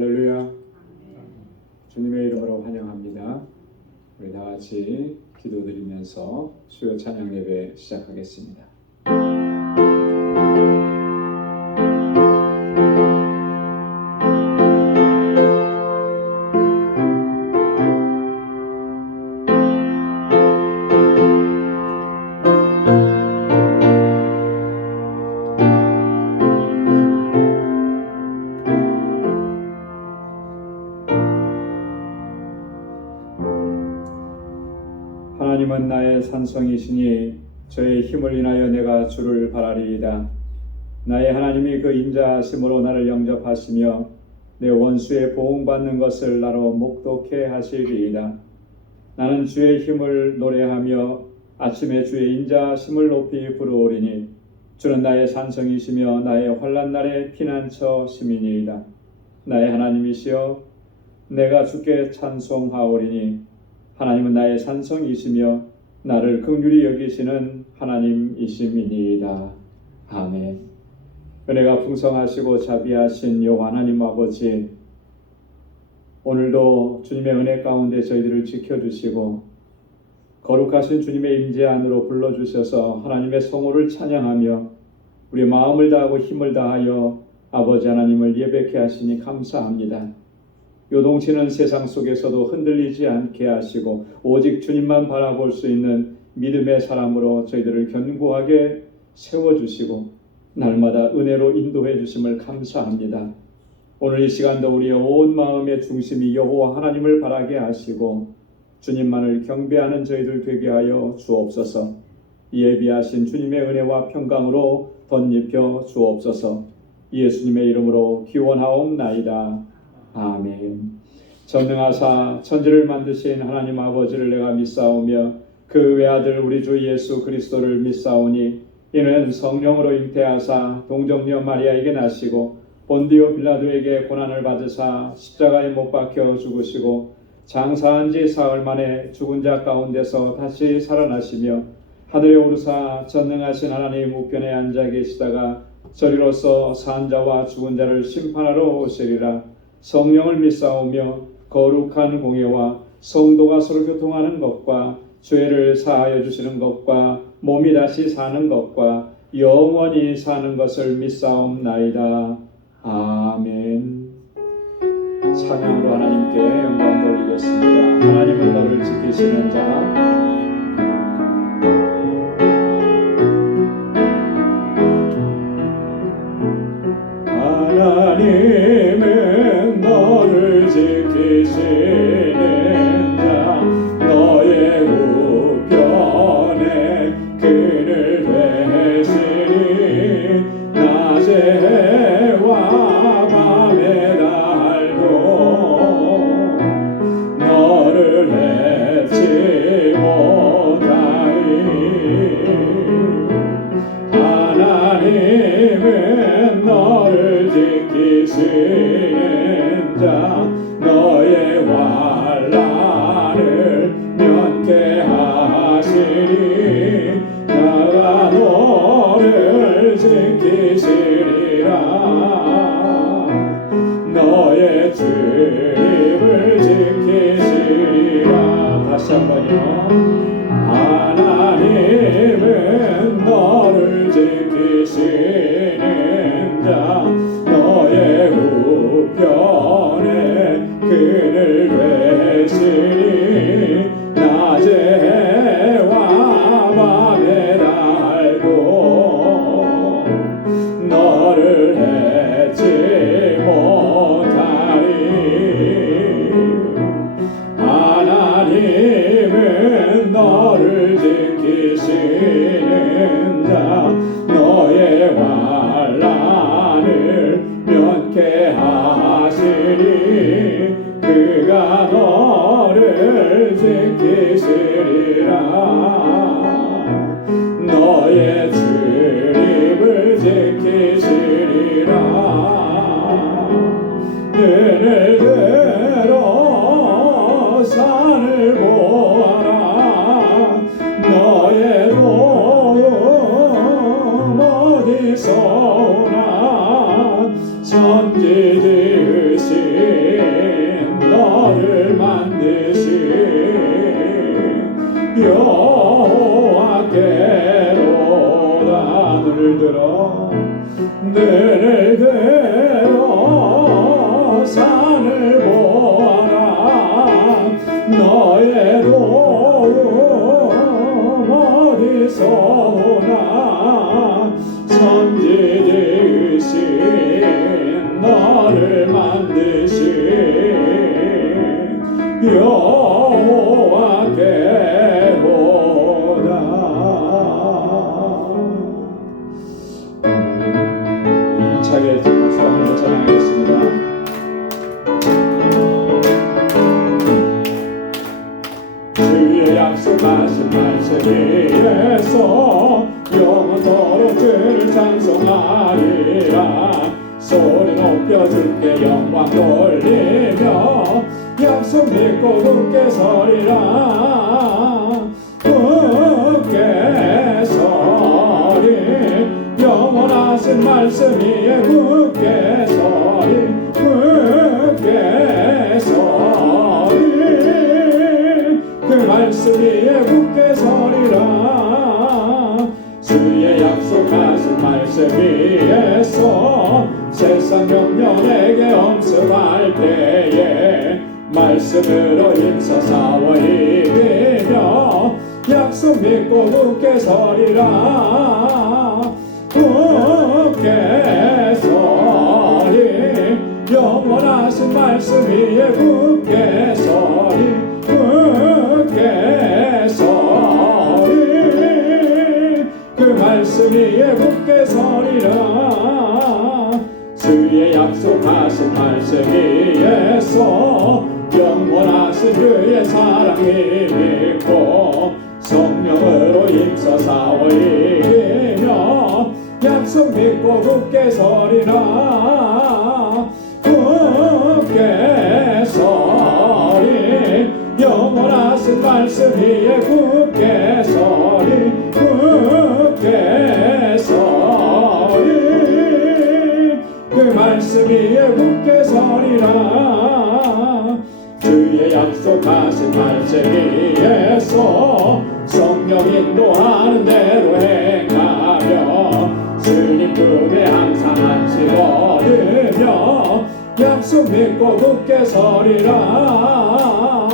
할렐루야. 주님의 이름으로 환영합니다. 우리 다 같이 기도드리면서 수요 찬양 예배 시작하겠습니다. 하나님은 나의 산성이시니 저의 힘을 인하여 내가 주를 바라리이다. 나의 하나님이 그 인자하심으로 나를 영접하시며 내 원수의 보응받는 것을 나로 목독해 하시리이다. 나는 주의 힘을 노래하며 아침에 주의 인자하심을 높이 부르오리니 주는 나의 산성이시며 나의 환난날의 피난처 시민이이다. 나의 하나님이시여 내가 주께 찬송하오리니 하나님은 나의 산성이시며 나를 긍휼히 여기시는 하나님이심이니이다. 아멘. 은혜가 풍성하시고 자비하신 여호와 하나님 아버지, 오늘도 주님의 은혜 가운데 저희들을 지켜주시고 거룩하신 주님의 임재 안으로 불러주셔서 하나님의 성호를 찬양하며 우리 마음을 다하고 힘을 다하여 아버지 하나님을 예배케 하시니 감사합니다. 요동치는 세상 속에서도 흔들리지 않게 하시고 오직 주님만 바라볼 수 있는 믿음의 사람으로 저희들을 견고하게 세워주시고 날마다 은혜로 인도해 주심을 감사합니다. 오늘 이 시간도 우리의 온 마음의 중심이 여호와 하나님을 바라게 하시고 주님만을 경배하는 저희들 되게 하여 주옵소서. 예비하신 주님의 은혜와 평강으로 덧입혀 주옵소서. 예수님의 이름으로 기원하옵나이다. 아멘. 전능하사 천지를 만드신 하나님 아버지를 내가 믿사오며 그 외아들 우리 주 예수 그리스도를 믿사오니 이는 성령으로 잉태하사 동정녀 마리아에게 나시고 본디오 빌라도에게 고난을 받으사 십자가에 못 박혀 죽으시고 장사한 지 사흘 만에 죽은 자 가운데서 다시 살아나시며 하늘에 오르사 전능하신 하나님 우편에 앉아 계시다가 저리로서 산 자와 죽은 자를 심판하러 오시리라. 성령을 믿사오며 거룩한 공예와 성도가 서로 교통하는 것과 죄를 사하여 주시는 것과 몸이 다시 사는 것과 영원히 사는 것을 믿사옵나이다. 아멘. 찬양으로 하나님께 영광 돌리겠습니다. 하나님은 너를 지키시는 자. 하나님은 너를 지키시는 자, 너의 우편에 그를 대시니 낮에와 밤에 달도 너를 해치 못하리. 하나님은 너를 지키시는 자, 너의 환난을 면케하시니 나가 너를 지키시리라. 너의 주님을 지키시리라. 다시 한번요. 하나님은 너를 지키시는 자, 너의 우편에 그를 대시니 낮에와 밤에 달고 너를 해치 못하리. 하나님은 너를 지키시는 자, 너의 환난을 면케하시니 그가 너를 지키시리라. 너의 주님을 지키시리라. 눈을 들어 산을 보아라. 너의 도움 어디서 들어 눈을 들어 산을 보아라 너의 도움 어디서 오나 선지지으신 너를 만드신 여호와께 보다. 힘차게 박수 한번 찬양하겠습니다. 주의 약속하신 말씀 위에서 영원토록 주를 찬송하리라. 소리 높여 주께 영광 돌리며 약속 믿고 굳게 서리라. 굳게 서리 영원하신 말씀 위에 굳게 서리 굳게 서리 그 말씀 위에 굳게 서리라. 주의 약속하신 말씀 위에서 세상 명령에게 엄습할 때에 말씀으로 힘써 싸워 이기며 약속 믿고 굳게 서리라. 굳게 서리 영원하신 말씀 위에 굳게 서리 굳게 서리 그 말씀 위에 굳게 서리라. 주의 약속하신 말씀 위에서 영원하신 그의 사랑이 믿고 성령으로 힘써 싸워 이기며 약속 믿고 굳게 서리라. 굳게 서리 영원하신 말씀 위에 굳게 서리 굳게 서리 그 말씀 위에 굳게 서리라. 주의 약속하신 말씀 위에서 성령 인도하는 대로 행하며 주님 품에 항상 안식 얻으며 약속 믿고 굳게 서리라.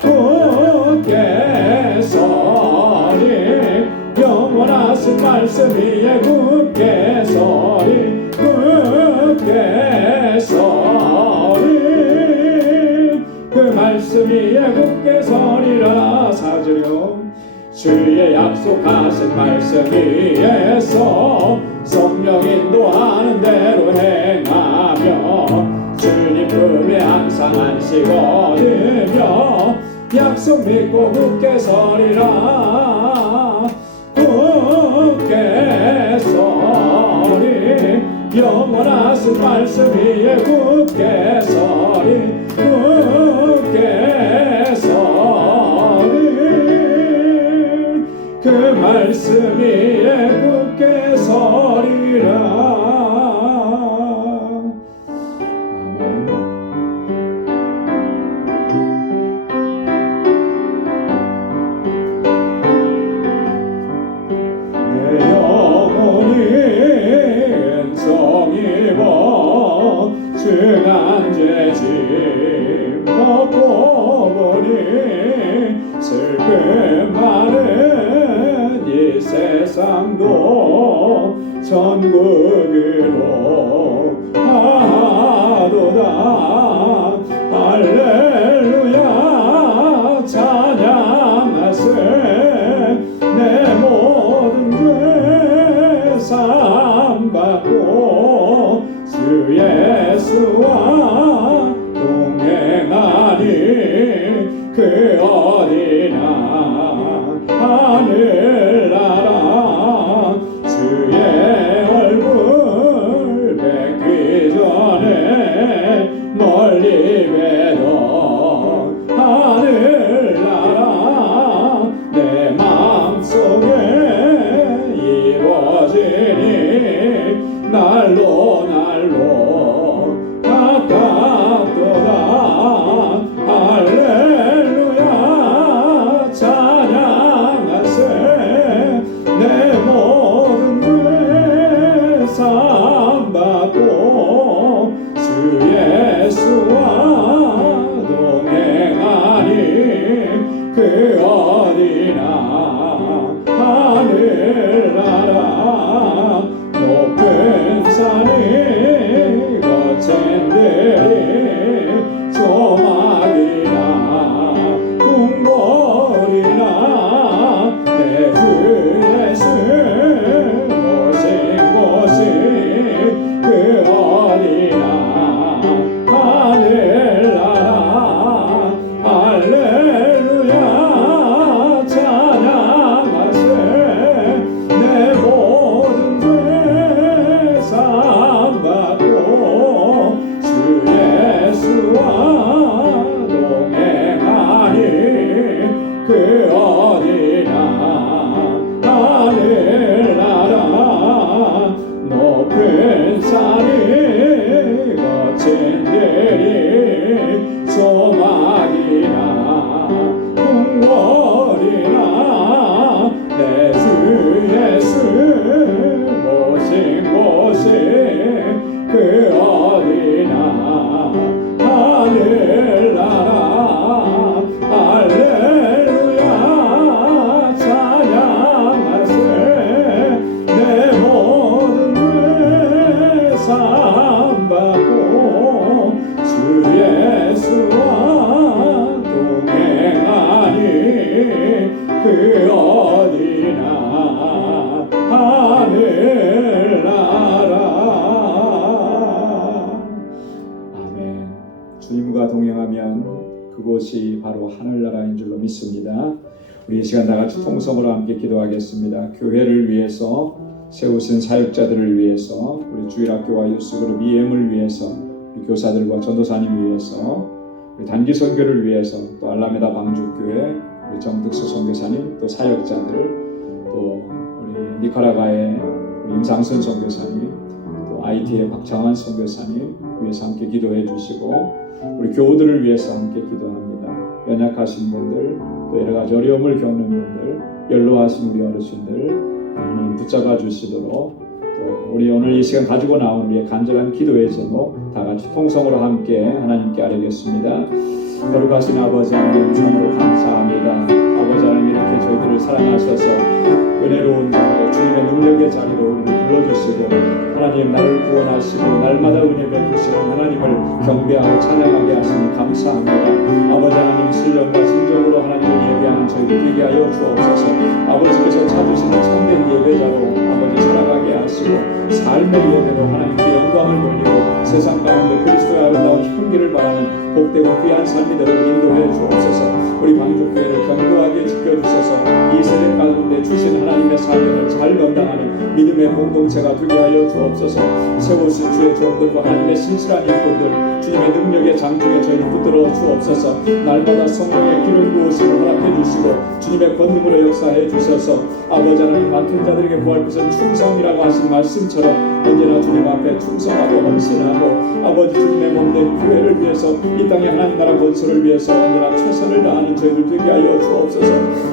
굳게 서리 영원하신 말씀 위에 굳게 서리 굳게 서리 그 말씀 위에 굳게 서리라. 4절이요. 주의 약속하신 말씀 위에서 성령 인도하는 대로 행하며 주님 품에 항상 안식 얻으며 약속 믿고 굳게 서리라. 굳게 서리 영원하신 말씀 위에 굳게 서리 굳게 서리 그 말씀 위에 굳게 서리라. 중한 죄짐 벗고 보니 슬픔 많은 이 세상도 천국으로 하도다. 할렐루야 찬양하세 내 모든 죄 사함받고 주 예수와 동행하니 그 어디나 하늘나라. 주의 얼굴 뵙기 전에 멀리 뵈던 하늘나라 내 마음속에 이루어지니 날로 가깝도다. 할렐루야 찬양하세 그 어디나 하늘나라 높은 산이 거친 들이 조막이나 궁궐이나 내 주 예수 모신 곳이 그 어디나 하늘나라 할렐루야 찬양하세 내 모든 죄 사함받고 주 예수와 동행하니 그 어디나 하늘나라 높은 산이 거친 들이 조막이나 궁궐이나 내 주 예수 모신 곳이 그 어디나 하늘나라 할렐루야 찬양하세 내 모든 죄 사함받고 주 예수와 동행하니 그 어디나 하늘나라. 아멘. 주님과 동행하면 그곳이 바로 하늘나라인 줄로 믿습니다. 우리 이 시간 다같이 통성으로 함께 기도하겠습니다. 교회를 위해서 세우신 사역자들을 위해서 우리 주일학교와 유스그룹 EM을 위해서 우리 교사들과 전도사님 위해서 우리 단기 선교를 위해서 또 알라메다 방주교회 우리 정득수 선교사님 또 사역자들 또 우리 니카라과의 우리 임상선 선교사님 또 IT의 박창환 선교사님 위해서 함께 기도해 주시고 우리 교우들을 위해서 함께 기도합니다. 연약하신 분들 또 여러 가지 어려움을 겪는 분들 연로하신 우리 어르신들 하나님 붙잡아 주시도록 또 우리 오늘 이 시간 가지고 나온 우리의 간절한 기도의 제목 다 같이 통성으로 함께 하나님께 아뢰겠습니다. 거룩하신 아버지 하나님 참으로 감사합니다. 아버지 하나님 이렇게 저희들을 사랑하셔서 은혜로운 자리로 주님의 능력의 자리로 우리를 불러주시고 하나님 나를 구원하시고 날마다 은혜 베푸시는 하나님을 경배하고 찬양하게 하시니 감사합니다. 아버지 하나님 신령과 진정으로 하나님을 예배하는 저희들 되게 하여 주옵소서. 아버지께서 찾으시는 참된 예배자로 아버지 살아가게 하시고 삶의 예배로 하나님께 영광을 돌리고 세상 가운데 그리스도의 아름다운 향기를 바라는 복되고 귀한 삶이 되도록 인도해 주옵소서. 우리 방주교회를 견고하게 지켜주셔서 이 세대 가운데 주신 하나님의 사명을 잘 감당하는 믿음의 공동체가 되게 하여 주옵소서. 세우신 주의 종들과 하나님의 신실한 일꾼들 주님의 능력의 장중에 저희를 붙들어 주옵소서. 날마다 성령의 기름 부으심을 허락해 주시고 주님의 권능으로 역사해 주셔서 아버지 하나님 맡은 자들에게 구할 것은 충성이라고 하신 말씀처럼 언제나 주님 앞에 충성하고 헌신하고 아버지 주님의 몸된 교회를 위해서 이 땅의 하나님 나라 건설을 위해서 언제나 최선을 다하는 저희들 되게 하여 주옵소서.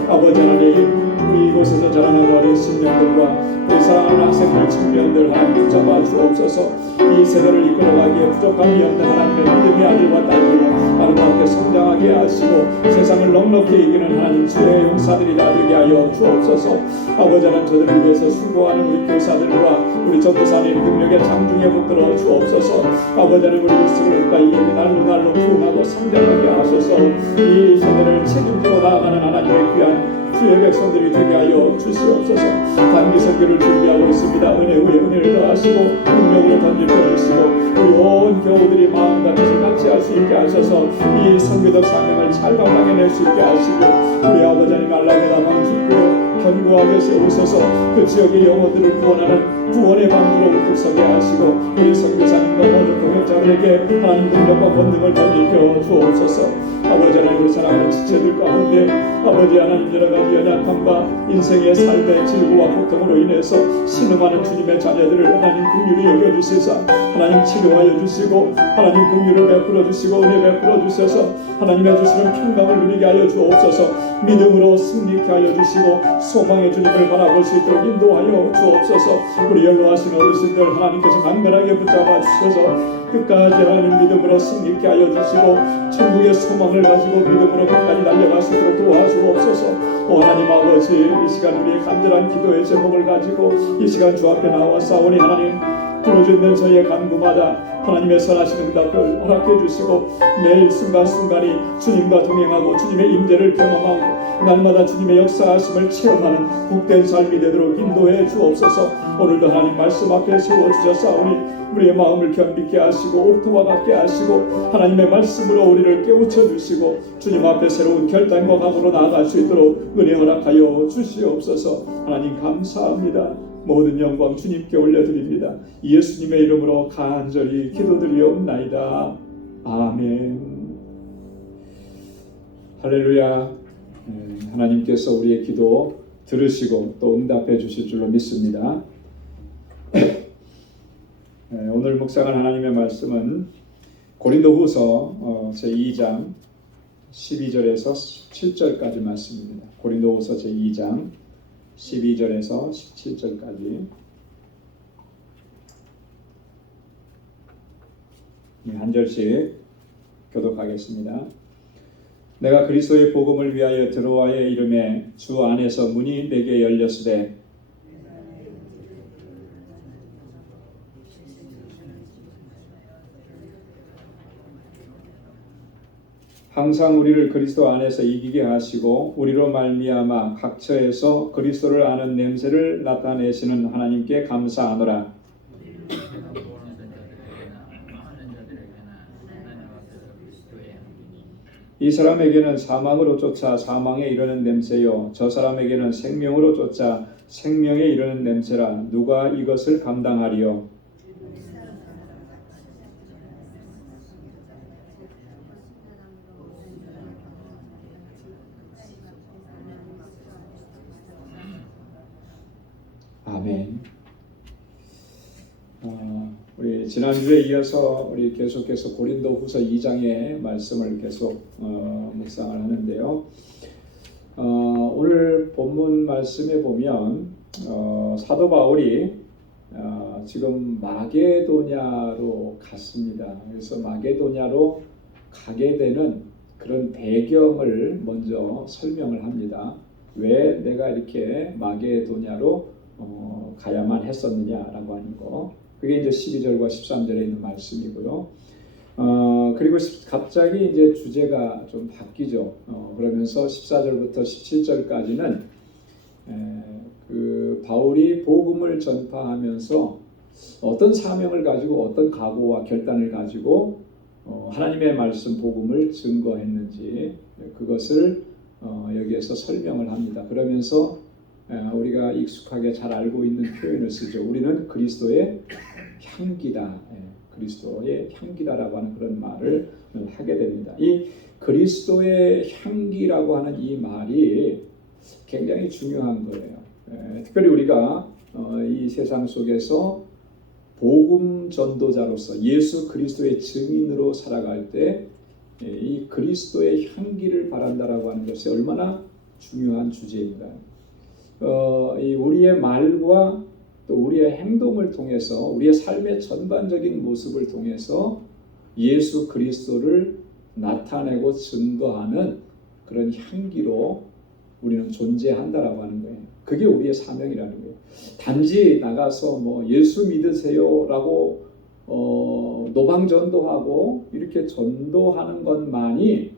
아버지 하나님 우리 이곳에서 자라는 어린 신령들과 우리 사랑하는 학생들 청년들 하나님 붙잡아 주옵소서. 이 세대를 이끌어가기에 부족함이 없는 하나님의 믿음의 아들과 딸들로 아름답게 성장하게 하시고 세상을 넉넉히 이기는 하나님 주의 용사들이 되게 하여 주옵소서. 아버지 하나님 저들을 위해서 수고하는 우리 교사들과 우리 전도사님 능력의 장중에 붙들어 주옵소서. 아버지 하나님 우리 유스그룹과 이엠이 날로 부흥하고 성장하게 하소서. 이 세대를 책임지고 나아가는 하나님의 귀한 주의 백성들이 되게 하여 주시옵소서. 단기 선교를 준비하고 있습니다. 은혜 위에 은혜를 더하시고 능력으로 던질어 주시고 우리 온 교우들이 마음 같이 같이 할 수 있게 하셔서 이 선교적 사명을 잘 감당해낼 수 있게 하시고 우리 아버지 하나님 알라메다 방주교회 견고하게 세우셔서 그 지역의 영혼들을 구원하는 구원의 방주로 우뚝 서게 하시고 우리 선교사님과 모든 동역자들에게 하나님 능력과 권능을 던지켜 주옵소서. 아버지 하나님 우리 사랑하는 지체들 가운데 아버지 하나님 여러 가지 연약함과 인생의 삶의 질고와 고통으로 인해서 신음하는 주님의 자녀들을 하나님 긍휼히 여겨주시사 하나님 치료하여 주시고 하나님 긍휼을 베풀어 주시고 은혜 베풀어 주셔서 하나님의 주시는 평강을 누리게 하여 주옵소서. 믿음으로 승리케 하여 주시고 소망의 주님을 바라볼 수 있도록 인도하여 주옵소서. 우리 연로하신 어르신들 하나님께서 강건하게 붙잡아 주셔서 끝까지 하나님 믿음으로 승리케 하여 주시고 천국의 소망을 가지고 믿음으로 끝까지 달려갈 수 있도록 도와주옵소서. 하나님 아버지, 이 시간 우리의 간절한 기도의 제목을 가지고 이 시간 주 앞에 나와 싸우니 하나님, 부러지는 저희의 간구마다 하나님의 선하신 응답을 허락해 주시고 매일 순간순간이 주님과 동행하고 주님의 임재를 경험하고 날마다 주님의 역사하심을 체험하는 복된 삶이 되도록 인도해 주옵소서. 오늘도 하나님 말씀 앞에 세워주셨사오니 우리의 마음을 겸비케 하시고 옥토와 같게 하시고 하나님의 말씀으로 우리를 깨우쳐 주시고 주님 앞에 새로운 결단과 각오로 나아갈 수 있도록 은혜 허락하여 주시옵소서. 하나님 감사합니다. 모든 영광 주님께 올려드립니다. 예수님의 이름으로 간절히 기도드리옵나이다. 아멘. 할렐루야. 하나님께서 우리의 기도 들으시고 또 응답해 주실 줄로 믿습니다. 오늘 묵상할 하나님의 말씀은 고린도후서 제2장 12절에서 17절까지 말씀입니다. 고린도후서 제2장 12절에서 17절까지 한 절씩 교독하겠습니다. 내가 그리스도의 복음을 위하여 드로아의 이름에 주 안에서 문이 내게 열렸으되 항상 우리를 그리스도 안에서 이기게 하시고 우리로 말미암아 각처에서 그리스도를 아는 냄새를 나타내시는 하나님께 감사하노라. 이 사람에게는 사망으로 쫓아 사망에 이르는 냄새요 저 사람에게는 생명으로 쫓아 생명에 이르는 냄새라. 누가 이것을 감당하리요? 아멘. 우리 지난주에 이어서 우리 계속해서 고린도후서 2장의 말씀을 계속 묵상을 하는데요. 오늘 본문 말씀에 보면 사도 바울이 지금 마게도냐로 갔습니다. 그래서 마게도냐로 가게 되는 그런 배경을 먼저 설명을 합니다. 왜 내가 이렇게 마게도냐로 가야만 했었느냐라고 하는 거. 그게 이제 12절과 13절에 있는 말씀이고요. 그리고 갑자기 이제 주제가 좀 바뀌죠. 그러면서 14절부터 17절까지는 그 바울이 복음을 전파하면서 어떤 사명을 가지고 어떤 각오와 결단을 가지고 하나님의 말씀 복음을 증거했는지 그것을 여기에서 설명을 합니다. 그러면서 우리가 익숙하게 잘 알고 있는 표현을 쓰죠. 우리는 그리스도의 향기다. 그리스도의 향기다라고 하는 그런 말을 하게 됩니다. 이 그리스도의 향기라고 하는 이 말이 굉장히 중요한 거예요. 특별히 우리가 이 세상 속에서 복음 전도자로서 예수 그리스도의 증인으로 살아갈 때 이 그리스도의 향기를 바란다라고 하는 것이 얼마나 중요한 주제입니다. 이 우리의 말과 또 우리의 행동을 통해서 우리의 삶의 전반적인 모습을 통해서 예수 그리스도를 나타내고 증거하는 그런 향기로 우리는 존재한다라고 하는 거예요. 그게 우리의 사명이라는 거예요. 단지 나가서 뭐 예수 믿으세요라고 노방 전도하고 이렇게 전도하는 것만이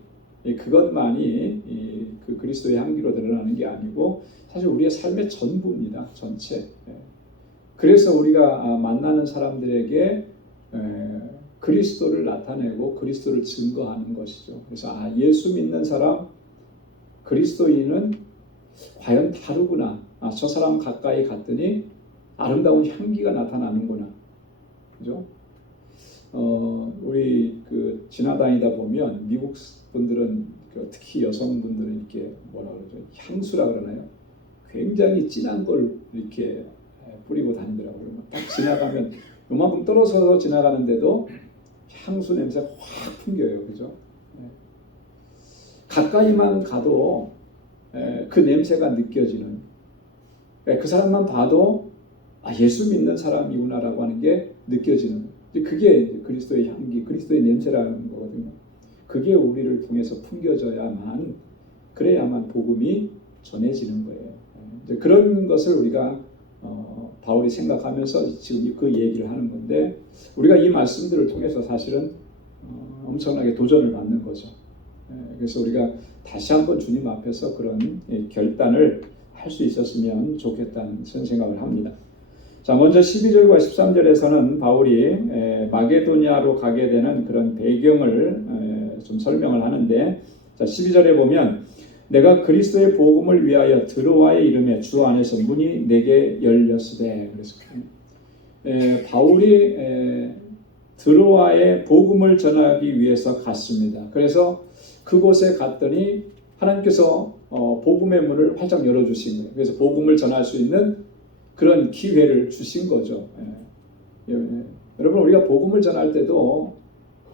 그것만이 그 그리스도의 향기로 드러나는 게 아니고 사실 우리의 삶의 전부입니다. 전체. 그래서 우리가 만나는 사람들에게 그리스도를 나타내고 그리스도를 증거하는 것이죠. 그래서 예수 믿는 사람, 그리스도인은 과연 다르구나. 저 사람 가까이 갔더니 아름다운 향기가 나타나는구나. 그죠? 우리 그 지나다니다 보면 미국 분들은 특히 여성분들은 이렇게 뭐라 그러죠? 향수라 그러나요? 굉장히 진한 걸 이렇게 뿌리고 다니더라고요. 딱 지나가면 요만큼 떨어져서 지나가는데도 향수 냄새가 확 풍겨요. 그죠? 가까이만 가도 그 냄새가 느껴지는, 그 사람만 봐도 예수 믿는 사람이구나라고 하는 게 느껴지는, 그게 그리스도의 향기, 그리스도의 냄새라는 거거든요. 그게 우리를 통해서 풍겨져야만 그래야만 복음이 전해지는 거예요. 이제 그런 것을 우리가 바울이 생각하면서 지금 그 얘기를 하는 건데, 우리가 이 말씀들을 통해서 사실은 엄청나게 도전을 받는 거죠. 그래서 우리가 다시 한번 주님 앞에서 그런 결단을 할 수 있었으면 좋겠다는 생각을 합니다. 자, 먼저 12절과 13절에서는 바울이 마게도니아로 가게 되는 그런 배경을 좀 설명을 하는데, 자, 12절에 보면 내가 그리스도의 복음을 위하여 드로아에 이름에 주 안에서 문이 내게 열렸으되, 그래서 바울이 드로아에 복음을 전하기 위해서 갔습니다. 그래서 그곳에 갔더니 하나님께서 복음의 문을 활짝 열어주신 거예요. 그래서 복음을 전할 수 있는 그런 기회를 주신 거죠. 여러분, 우리가 복음을 전할 때도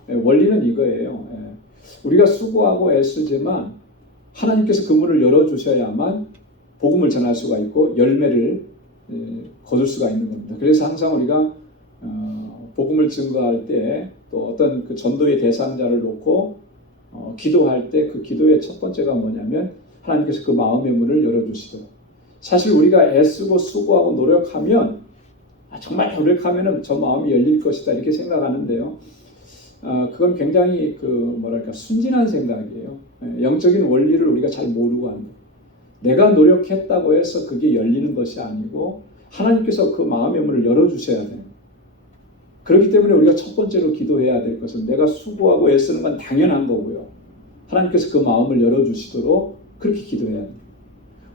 원리는 이거예요. 우리가 수고하고 애쓰지만 하나님께서 그 문을 열어주셔야만 복음을 전할 수가 있고 열매를 거둘 수가 있는 겁니다. 그래서 항상 우리가 복음을 증거할 때 또 어떤 그 전도의 대상자를 놓고 기도할 때 그 기도의 첫 번째가 뭐냐면 하나님께서 그 마음의 문을 열어주시도록. 사실 우리가 애쓰고 수고하고 노력하면 정말 노력하면은 저 마음이 열릴 것이다 이렇게 생각하는데요. 그건 굉장히 순진한 생각이에요. 영적인 원리를 우리가 잘 모르고 하는 거예요. 내가 노력했다고 해서 그게 열리는 것이 아니고 하나님께서 그 마음의 문을 열어주셔야 돼요. 그렇기 때문에 우리가 첫 번째로 기도해야 될 것은 내가 수고하고 애쓰는 건 당연한 거고요. 하나님께서 그 마음을 열어주시도록 그렇게 기도해야 돼요.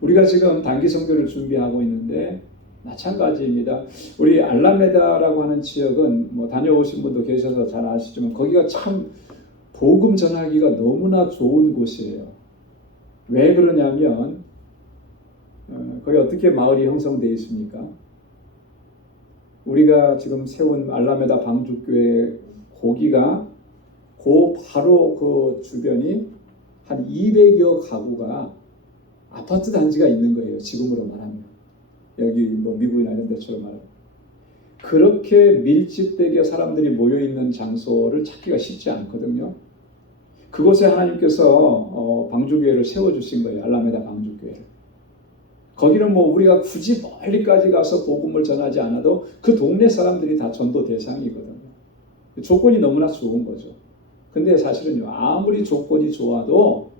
우리가 지금 단기 선교를 준비하고 있는데 마찬가지입니다. 우리 알라메다라고 하는 지역은 다녀오신 분도 계셔서 잘 아시지만 거기가 참 복음 전하기가 너무나 좋은 곳이에요. 왜 그러냐면 거기 어떻게 마을이 형성되어 있습니까? 우리가 지금 세운 알라메다 방주교회 거기가 바로 그 주변이 한 200여 가구가 아파트 단지가 있는 거예요. 지금으로 말하면 여기 미국이나 이런 데처럼 말하면 그렇게 밀집되게 사람들이 모여 있는 장소를 찾기가 쉽지 않거든요. 그곳에 하나님께서 방주교회를 세워주신 거예요. 알라메다 방주교회를. 거기는 우리가 굳이 멀리까지 가서 복음을 전하지 않아도 그 동네 사람들이 다 전도 대상이거든요. 조건이 너무나 좋은 거죠. 근데 사실은요, 아무리 조건이 좋아도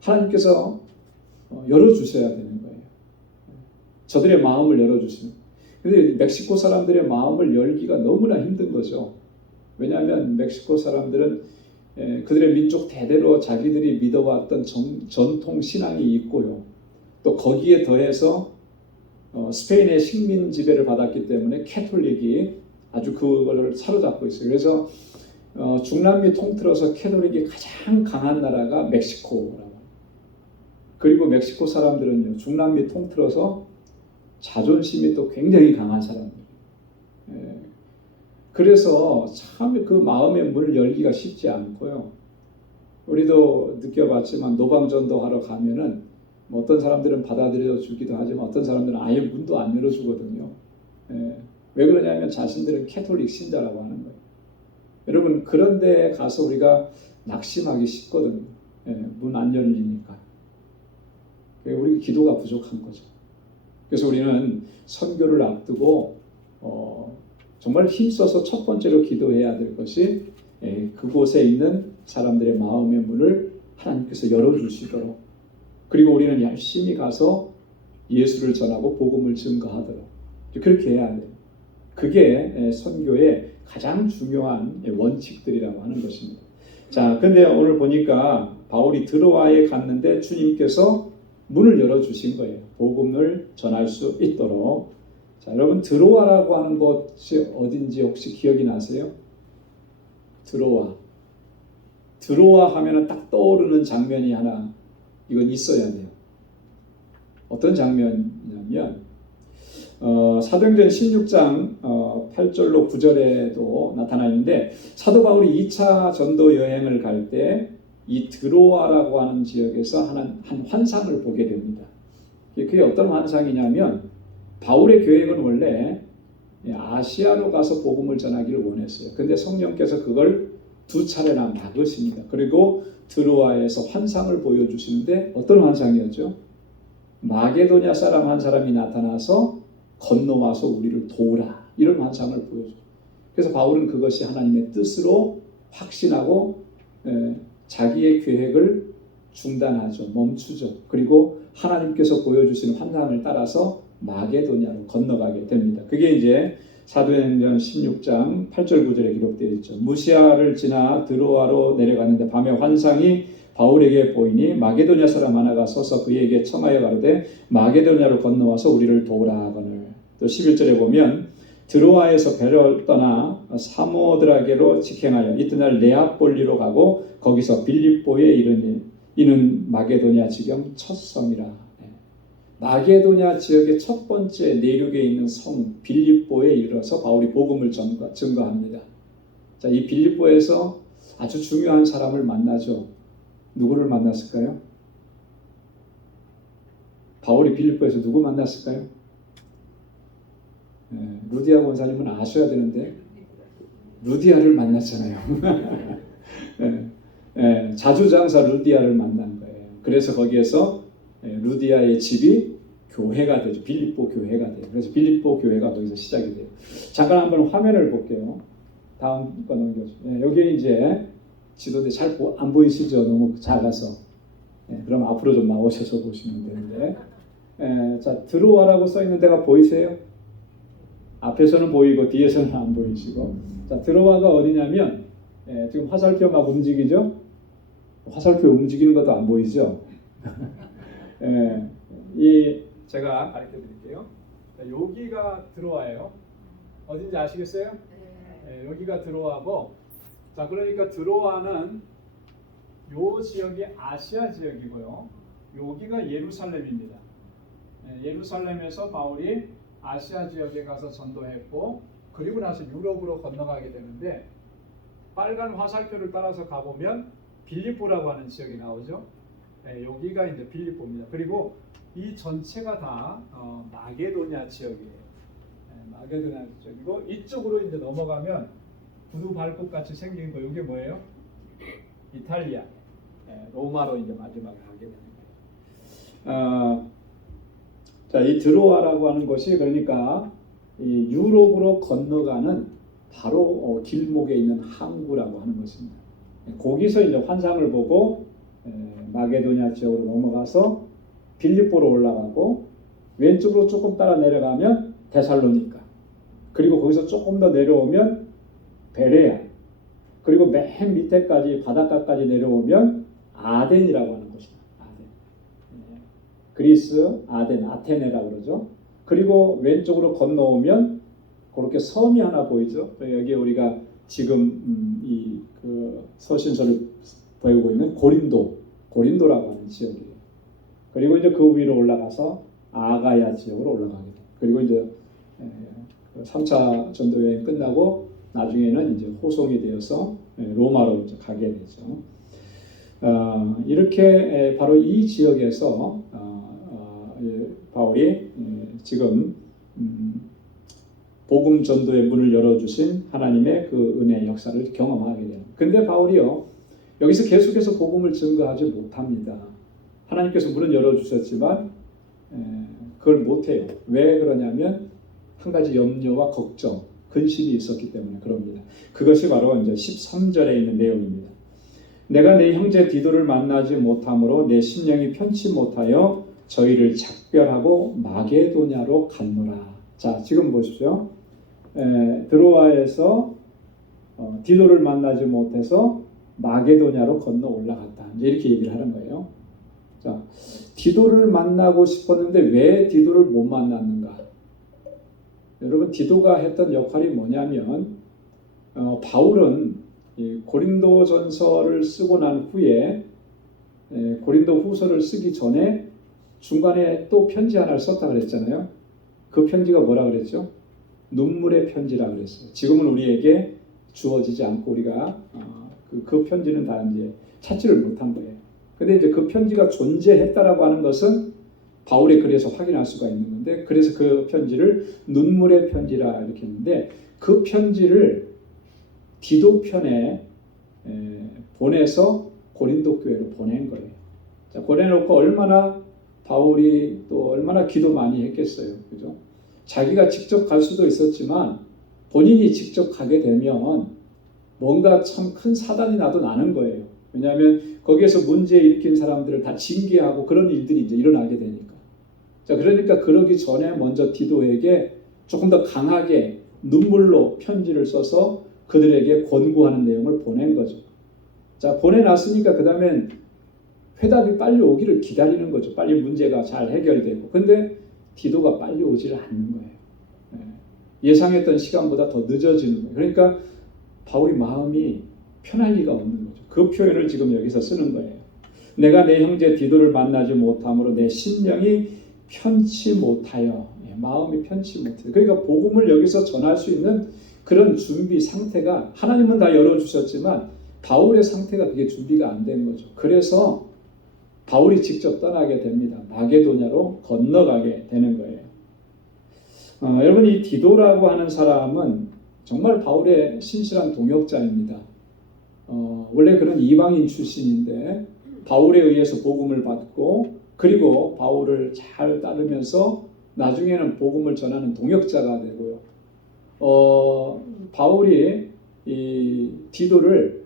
하나님께서 열어주셔야 되는 거예요. 저들의 마음을 열어주시는. 근데 멕시코 사람들의 마음을 열기가 너무나 힘든 거죠. 왜냐하면 멕시코 사람들은 그들의 민족 대대로 자기들이 믿어왔던 전통 신앙이 있고요. 또 거기에 더해서 스페인의 식민 지배를 받았기 때문에 캐톨릭이 아주 그걸 사로잡고 있어요. 그래서 중남미 통틀어서 캐톨릭이 가장 강한 나라가 멕시코라고. 그리고 멕시코 사람들은요, 중남미 통틀어서 자존심이 또 굉장히 강한 사람들. 그래서 참 그 마음의 문을 열기가 쉽지 않고요. 우리도 느껴봤지만 노방전도 하러 가면은 어떤 사람들은 받아들여 주기도 하지만 어떤 사람들은 아예 문도 안 열어주거든요. 왜 그러냐면 자신들은 캐톨릭 신자라고 하는 거예요. 여러분, 그런 데 가서 우리가 낙심하기 쉽거든요. 문 안 열리니까. 우리 기도가 부족한 거죠. 그래서 우리는 선교를 앞두고 정말 힘써서 첫 번째로 기도해야 될 것이 그곳에 있는 사람들의 마음의 문을 하나님께서 열어주시도록, 그리고 우리는 열심히 가서 예수를 전하고 복음을 증거하도록 그렇게 해야 돼요. 그게 선교의 가장 중요한 원칙들이라고 하는 것입니다. 자, 근데 오늘 보니까 바울이 드로아에 갔는데 주님께서 문을 열어주신 거예요. 복음을 전할 수 있도록. 자, 여러분, 드로아라고 하는 곳이 어딘지 혹시 기억이 나세요? 드로아 하면은 딱 떠오르는 장면이 하나 이건 있어야 돼요. 어떤 장면이냐면 사도행전 16장 8절로 9절에도 나타나 있는데, 사도 바울이 2차 전도 여행을 갈 때 이 드로아라고 하는 지역에서 한 환상을 보게 됩니다. 그게 어떤 환상이냐면, 바울의 계획은 원래 아시아로 가서 복음을 전하기를 원했어요. 근데 성령께서 그걸 두 차례나 막으십니다. 그리고 드로아에서 환상을 보여주시는데 어떤 환상이었죠? 마게도냐 사람 한 사람이 나타나서 건너와서 우리를 도우라, 이런 환상을 보여줘요. 그래서 바울은 그것이 하나님의 뜻으로 확신하고 자기의 계획을 중단하죠. 멈추죠. 그리고 하나님께서 보여주시는 환상을 따라서 마게도냐로 건너가게 됩니다. 그게 이제 사도행전 16장 8절 9절에 기록되어 있죠. 무시아를 지나 드로아로 내려가는데 밤에 환상이 바울에게 보이니 마게도냐 사람 하나가 서서 그에게 청하여 가로되 마게도냐로 건너와서 우리를 도우라 하거늘. 또 11절에 보면 드로아에서 배를 떠나 사모드라게로 직행하여 이튿날 네아폴리로 가고 거기서 빌립보에 이르니 이는 마게도냐 지경 첫 성이라. 마게도냐 지역의 첫 번째 내륙에 있는 성 빌립보에 이르러서 바울이 복음을 증거합니다. 자, 이 빌립보에서 아주 중요한 사람을 만나죠. 누구를 만났을까요? 바울이 빌립보에서 누구 만났을까요? 루디아 권사님은 아셔야 되는데 루디아를 만났잖아요. 자주장사 루디아를 만난 거예요. 그래서 거기에서 루디아의 집이 교회가 되죠. 빌립보 교회가 돼요. 그래서 빌립보 교회가 거기서 시작이 돼요. 잠깐 한번 화면을 볼게요. 다음 거 넘겨주세요. 여기에 이제 지도대 잘 안 보이시죠? 너무 작아서. 그럼 앞으로 좀 나오셔서 보시면 되는데. 자, 드로아라고 써 있는 데가 보이세요? 앞에서는 보이고 뒤에서는 안 보이시고. 자, 드로아가 어디냐면 지금 화살표 막 움직이죠? 화살표 움직이는 것도 안 보이죠? 이 제가 가르쳐 드릴게요. 자, 여기가 드로아예요. 어딘지 아시겠어요? 여기가 드로아고, 자, 그러니까 드로아는 요 지역이 아시아 지역이고요. 여기가 예루살렘입니다. 예루살렘에서 바울이 아시아 지역에 가서 전도했고, 그리고 나서 유럽으로 건너가게 되는데 빨간 화살표를 따라서 가보면 빌립보라고 하는 지역이 나오죠. 여기가 이제 빌립보입니다. 그리고 이 전체가 다 마게도냐 지역이에요. 마게도냐 지역이고, 이쪽으로 이제 넘어가면 구두 발굽 같이 생긴 거, 이게 뭐예요? 이탈리아, 로마로 이제 마지막에 가게 되는 거예요. 자, 이 드로아라고 하는 것이 그러니까 이 유럽으로 건너가는 바로 길목에 있는 항구라고 하는 것입니다. 거기서 이제 환상을 보고 마게도냐 지역으로 넘어가서 빌립보로 올라가고, 왼쪽으로 조금 따라 내려가면 데살로니가, 그리고 거기서 조금 더 내려오면 베레아, 그리고 맨 밑에까지 바닷가까지 내려오면 아덴이라고 하는 것입니다. 아덴. 그리스 아덴, 아테네라고 그러죠. 그리고 왼쪽으로 건너오면 그렇게 섬이 하나 보이죠. 여기 우리가 지금 그 서신서를 보이고 있는 고린도라고 하는 지역이에요. 그리고 이제 그 위로 올라가서 아가야 지역으로 올라가게 돼요. 그리고 이제 3차 전도 여행 끝나고 나중에는 이제 호송이 되어서 로마로 이제 가게 되죠. 이렇게 바로 이 지역에서 바울이 지금 복음 전도의 문을 열어주신 하나님의 그 은혜의 역사를 경험하게 돼요. 근데 바울이요, 여기서 계속해서 복음을 증거하지 못합니다. 하나님께서 문을 열어주셨지만 그걸 못해요. 왜 그러냐면 한 가지 염려와 걱정, 근심이 있었기 때문에 그럽니다. 그것이 바로 이제 13절에 있는 내용입니다. 내가 내 형제 디도를 만나지 못함으로 내 심령이 편치 못하여 저희를 작별하고 마게도냐로 갔노라. 자, 지금 보십시오. 드로아에서 디도를 만나지 못해서 마게도냐로 건너 올라갔다. 이제 이렇게 얘기를 하는 거예요. 자, 디도를 만나고 싶었는데 왜 디도를 못 만났는가? 여러분, 디도가 했던 역할이 뭐냐면 바울은 고린도전서를 쓰고 난 후에 고린도 후서를 쓰기 전에 중간에 또 편지 하나를 썼다 그랬잖아요. 그 편지가 뭐라 그랬죠? 눈물의 편지라 그랬어요. 지금은 우리에게 주어지지 않고 우리가 그 편지는 다 이제 찾지를 못한 거예요. 근데 이제 그 편지가 존재했다라고 하는 것은 바울의 글에서 확인할 수가 있는 건데, 그래서 그 편지를 눈물의 편지라 이렇게 했는데, 그 편지를 디도 편에 보내서 고린도 교회로 보낸 거예요. 자, 보내놓고 얼마나 바울이 또 얼마나 기도 많이 했겠어요. 그죠? 자기가 직접 갈 수도 있었지만 본인이 직접 가게 되면 뭔가 참 큰 사단이 나도 나는 거예요. 왜냐하면 거기에서 문제 일으킨 사람들을 다 징계하고 그런 일들이 이제 일어나게 되니까. 자, 그러니까 그러기 전에 먼저 디도에게 조금 더 강하게 눈물로 편지를 써서 그들에게 권고하는 내용을 보낸 거죠. 자, 보내놨으니까 그 다음엔 회답이 빨리 오기를 기다리는 거죠. 빨리 문제가 잘 해결되고. 근데 디도가 빨리 오지를 않는 거예요. 예상했던 시간보다 더 늦어지는 거예요. 그러니까 바울이 마음이 편할 리가 없는 거죠. 그 표현을 지금 여기서 쓰는 거예요. 내가 내 형제 디도를 만나지 못함으로 내 심령이 편치 못하여, 마음이 편치 못해요. 그러니까 복음을 여기서 전할 수 있는 그런 준비 상태가 하나님은 다 열어주셨지만 바울의 상태가 그게 준비가 안 된 거죠. 그래서 바울이 직접 떠나게 됩니다. 마게도냐로 건너가게 되는 거예요. 여러분, 이 디도라고 하는 사람은 정말 바울의 신실한 동역자입니다. 원래 그런 이방인 출신인데 바울에 의해서 복음을 받고 그리고 바울을 잘 따르면서 나중에는 복음을 전하는 동역자가 되고요. 바울이 이 디도를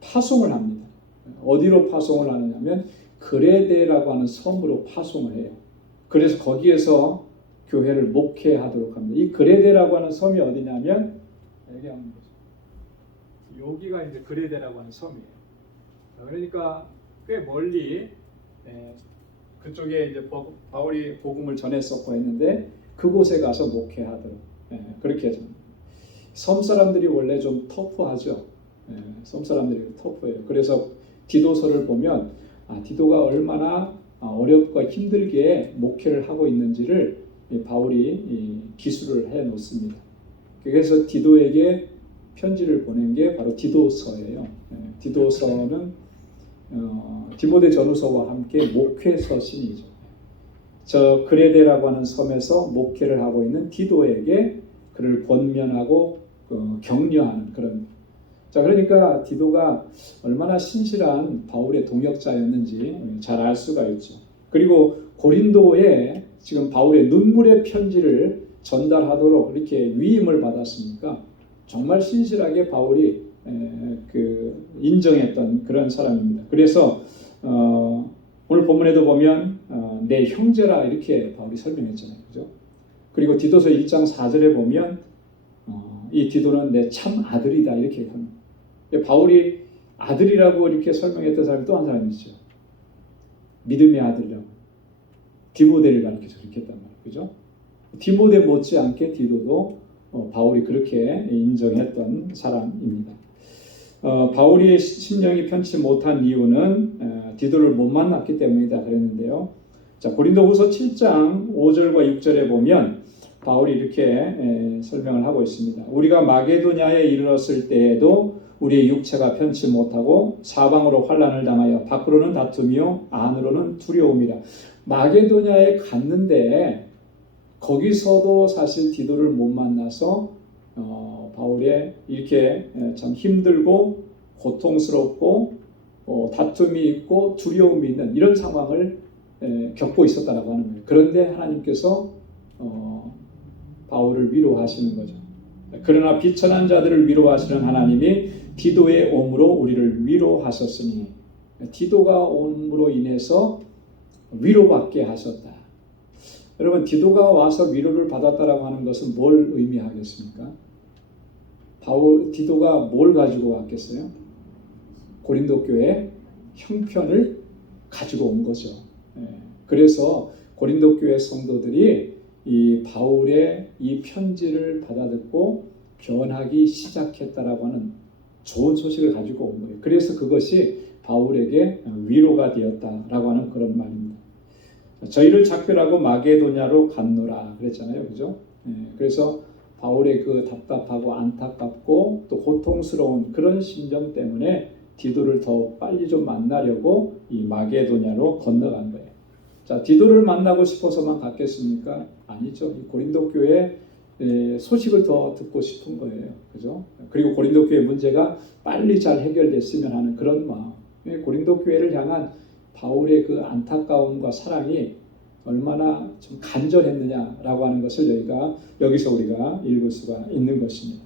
파송을 합니다. 어디로 파송을 하느냐면 그레데라고 하는 섬으로 파송을 해요. 그래서 거기에서 교회를 목회하도록 합니다. 이 그레데라고 하는 섬이 어디냐면 여기 한번 보세요. 여기가 이제 그레데라고 하는 섬이에요. 그러니까 꽤 멀리 그쪽에 이제 바울이 복음을 전했었고 했는데 그곳에 가서 목회하도록 그렇게 해줍니다. 섬 사람들이 원래 좀 터프하죠. 섬 사람들이 터프해요. 그래서 디도서를 보면 디도가 얼마나 어렵고 힘들게 목회를 하고 있는지를 바울이 기술을 해 놓습니다. 그래서 디도에게 편지를 보낸 게 바로 디도서예요. 디도서는 디모데 전후서와 함께 목회서신이죠. 저 그레데라고 하는 섬에서 목회를 하고 있는 디도에게 그를 권면하고 격려하는 그런. 자, 그러니까 디도가 얼마나 신실한 바울의 동역자였는지 잘 알 수가 있죠. 그리고 고린도에 지금 바울의 눈물의 편지를 전달하도록 이렇게 위임을 받았으니까 정말 신실하게 바울이 인정했던 그런 사람입니다. 그래서 오늘 본문에도 보면 내 형제라 이렇게 바울이 설명했잖아요. 그죠? 그리고 디도서 1장 4절에 보면 이 디도는 내 참 아들이다 이렇게 합니다. 바울이 아들이라고 이렇게 설명했던 사람이 또 한 사람이 있죠. 믿음의 아들이라고. 디모데를 가리켜서 그렇게 했단 말이에요. 그죠? 디모데 못지않게 디도도 바울이 그렇게 인정했던 사람입니다. 바울이 심령이 편치 못한 이유는 디도를 못 만났기 때문이다 그랬는데요. 자, 고린도후서 7장 5절과 6절에 보면 바울이 이렇게 설명을 하고 있습니다. 우리가 마게도냐에 이르렀을 때에도 우리의 육체가 편치 못하고 사방으로 환난을 당하여 밖으로는 다툼이요 안으로는 두려움이라. 마게도냐에 갔는데 거기서도 사실 디도를 못 만나서 바울의 이렇게 참 힘들고 고통스럽고 다툼이 있고 두려움이 있는 이런 상황을 겪고 있었다라고 하는 거예요. 그런데 하나님께서 바울을 위로하시는 거죠. 그러나 비천한 자들을 위로하시는 하나님이 디도의 옴으로 우리를 위로하셨으니 디도가 옴으로 인해서 위로받게 하셨다. 여러분, 디도가 와서 위로를 받았다라고 하는 것은 뭘 의미하겠습니까? 디도가 뭘 가지고 왔겠어요? 고린도 교회 형편을 가지고 온 거죠. 그래서 고린도 교회 성도들이 이 바울의 이 편지를 받아듣고 변하기 시작했다라고 하는 좋은 소식을 가지고 온 거예요. 그래서 그것이 바울에게 위로가 되었다라고 하는 그런 말입니다. 저희를 작별하고 마게도냐로 갔노라 그랬잖아요. 그죠? 그래서 바울의 그 답답하고 안타깝고 또 고통스러운 그런 심정 때문에 디도를 더 빨리 좀 만나려고 이 마게도냐로 건너간 거예요. 자, 디도를 만나고 싶어서만 갔겠습니까? 아니죠. 이 고린도 교회 소식을 더 듣고 싶은 거예요. 그죠? 그리고 고린도 교회 문제가 빨리 잘 해결됐으면 하는 그런 마음. 고린도 교회를 향한 바울의 그 안타까움과 사랑이 얼마나 좀 간절했느냐라고 하는 것을 여기서 우리가 읽을 수가 있는 것입니다.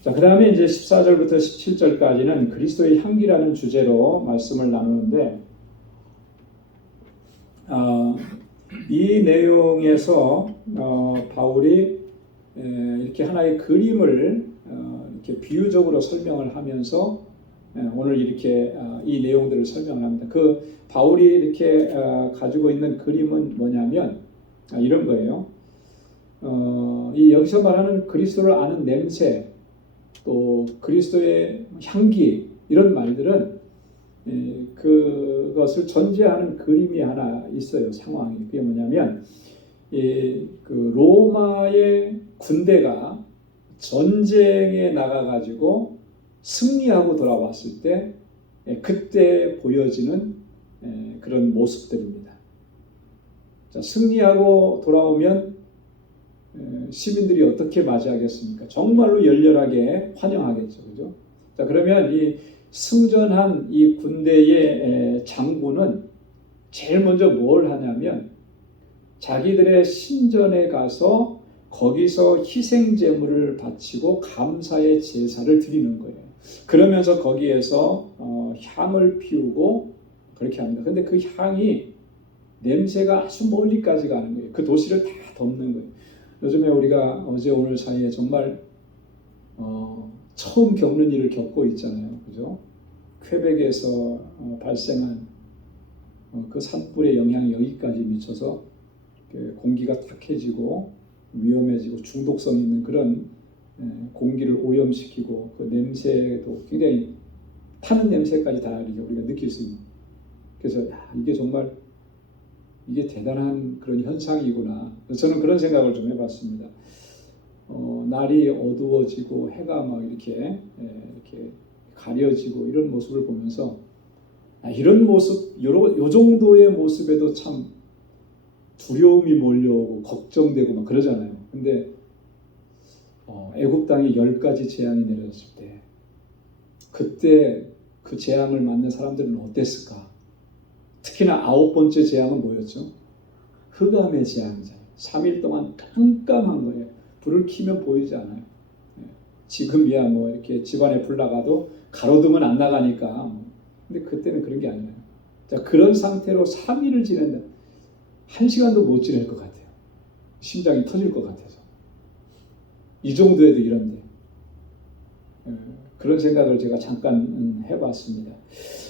자, 그 다음에 이제 14절부터 17절까지는 그리스도의 향기라는 주제로 말씀을 나누는데, 이 내용에서 바울이 이렇게 하나의 그림을 이렇게 비유적으로 설명을 하면서 오늘 이렇게 이 내용들을 설명을 합니다. 그 바울이 이렇게 가지고 있는 그림은 뭐냐면 이런 거예요. 이 여기서 말하는 그리스도를 아는 냄새, 또 그리스도의 향기, 이런 말들은 그것을 전제하는 그림이 하나 있어요. 상황이. 그게 뭐냐면 그 로마의 군대가 전쟁에 나가가지고 승리하고 돌아왔을 때 그때 보여지는 그런 모습들입니다. 자, 승리하고 돌아오면 시민들이 어떻게 맞이하겠습니까? 정말로 열렬하게 환영하겠죠. 그죠? 자, 그러면 이 승전한 이 군대의 장군은 제일 먼저 뭘 하냐면 자기들의 신전에 가서 거기서 희생 제물을 바치고 감사의 제사를 드리는 거예요. 그러면서 거기에서 향을 피우고 그렇게 합니다. 근데 그 향이 냄새가 아주 멀리까지 가는 거예요. 그 도시를 다 덮는 거예요. 요즘에 우리가 어제 오늘 사이에 정말 처음 겪는 일을 겪고 있잖아요. 그죠? 퀘벡에서 발생한 그 산불의 영향이 여기까지 미쳐서 공기가 탁해지고 위험해지고 중독성 있는 그런 공기를 오염시키고 그 냄새도 굉장히 타는 냄새까지 다 우리가 느낄 수 있는. 그래서 이게 정말 이게 대단한 그런 현상이구나. 저는 그런 생각을 좀 해봤습니다. 날이 어두워지고 해가 막 이렇게 가려지고 이런 모습을 보면서 이런 모습, 요 정도의 모습에도 참 두려움이 몰려오고 걱정되고 막 그러잖아요. 근데 애굽 땅에 10가지 재앙이 내려졌을 때 그때 그 재앙을 맞는 사람들은 어땠을까? 특히나 9번째 재앙은 뭐였죠? 흑암의 재앙이잖아요. 3일 동안 깜깜한 거예요. 불을 켜면 보이지 않아요. 지금이야 뭐 이렇게 집안에 불 나가도 가로등은 안 나가니까. 근데 그때는 그런 게 아니에요. 자, 그런 상태로 3일을 지낸다. 1시간도 못 지낼 것 같아요. 심장이 터질 것 같아서. 이 정도에도 이런데. 그런 생각을 제가 잠깐 해봤습니다.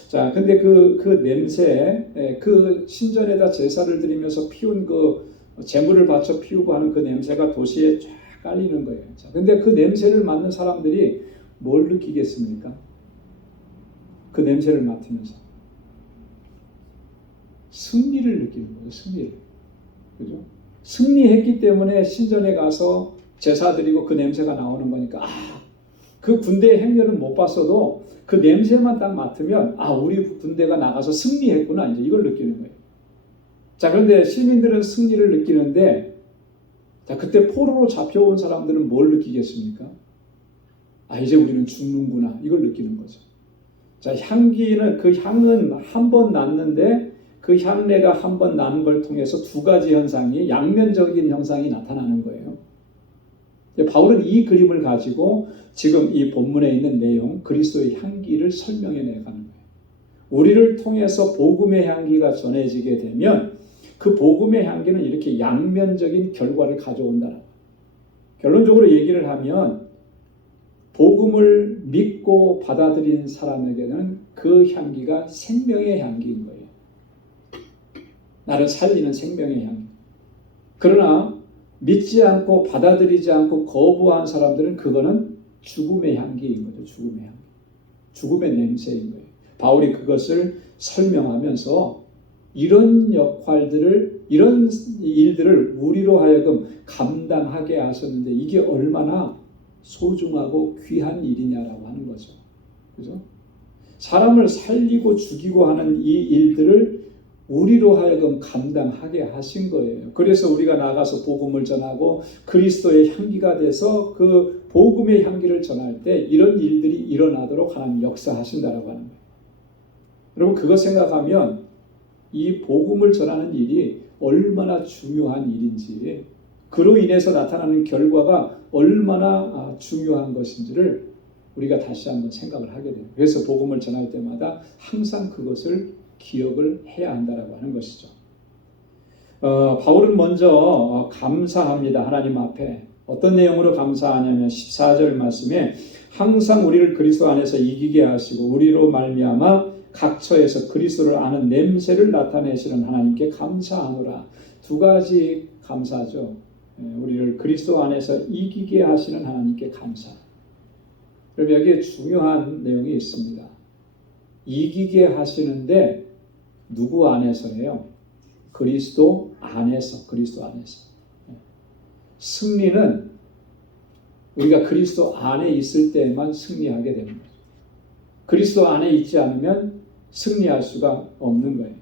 자, 근데 그 냄새, 그 신전에다 제사를 드리면서 피운 그 제물을 바쳐 피우고 하는 그 냄새가 도시에 쫙 깔리는 거예요. 자, 근데 그 냄새를 맡는 사람들이 뭘 느끼겠습니까? 그 냄새를 맡으면서 승리를 느끼는 거예요. 승리를. 그죠? 승리했기 때문에 신전에 가서 제사 드리고 그 냄새가 나오는 거니까 그 군대의 행렬은 못 봤어도 그 냄새만 딱 맡으면 우리 군대가 나가서 승리했구나, 이제 이걸 느끼는 거예요. 자, 그런데 시민들은 승리를 느끼는데, 자, 그때 포로로 잡혀온 사람들은 뭘 느끼겠습니까? 이제 우리는 죽는구나, 이걸 느끼는 거죠. 자, 향기는, 그 향은 한 번 났는데 그 향내가 한 번 나는 걸 통해서 두 가지 현상이, 양면적인 현상이 나타나는 거예요. 바울은 이 그림을 가지고 지금 이 본문에 있는 내용, 그리스도의 향기를 설명해 내가는 거예요. 우리를 통해서 복음의 향기가 전해지게 되면 그 복음의 향기는 이렇게 양면적인 결과를 가져온다는 거예요. 결론적으로 얘기를 하면 복음을 믿고 받아들인 사람에게는 그 향기가 생명의 향기인 거예요. 나를 살리는 생명의 향기. 그러나 믿지 않고 받아들이지 않고 거부한 사람들은 그거는 죽음의 향기인 거죠. 죽음의 향기. 죽음의 냄새인 거예요. 바울이 그것을 설명하면서 이런 역할들을, 이런 일들을 우리로 하여금 감당하게 하셨는데 이게 얼마나 소중하고 귀한 일이냐라고 하는 거죠. 그죠? 사람을 살리고 죽이고 하는 이 일들을 우리로 하여금 감당하게 하신 거예요. 그래서 우리가 나가서 복음을 전하고 그리스도의 향기가 돼서 그 복음의 향기를 전할 때 이런 일들이 일어나도록 하나님 역사하신다라고 하는 거예요. 여러분 그거 생각하면 이 복음을 전하는 일이 얼마나 중요한 일인지, 그로 인해서 나타나는 결과가 얼마나 중요한 것인지를 우리가 다시 한번 생각을 하게 돼요. 그래서 복음을 전할 때마다 항상 그것을 기억을 해야 한다라고 하는 것이죠. 바울은 먼저 감사합니다. 하나님 앞에. 어떤 내용으로 감사하냐면 14절 말씀에 항상 우리를 그리스도 안에서 이기게 하시고 우리로 말미암아 각 처에서 그리스도를 아는 냄새를 나타내시는 하나님께 감사하노라. 두 가지 감사죠. 우리를 그리스도 안에서 이기게 하시는 하나님께 감사. 그럼 여기에 중요한 내용이 있습니다. 이기게 하시는데 누구 안에서예요? 그리스도 안에서. 그리스도 안에서. 승리는 우리가 그리스도 안에 있을 때만 승리하게 됩니다. 그리스도 안에 있지 않으면 승리할 수가 없는 거예요.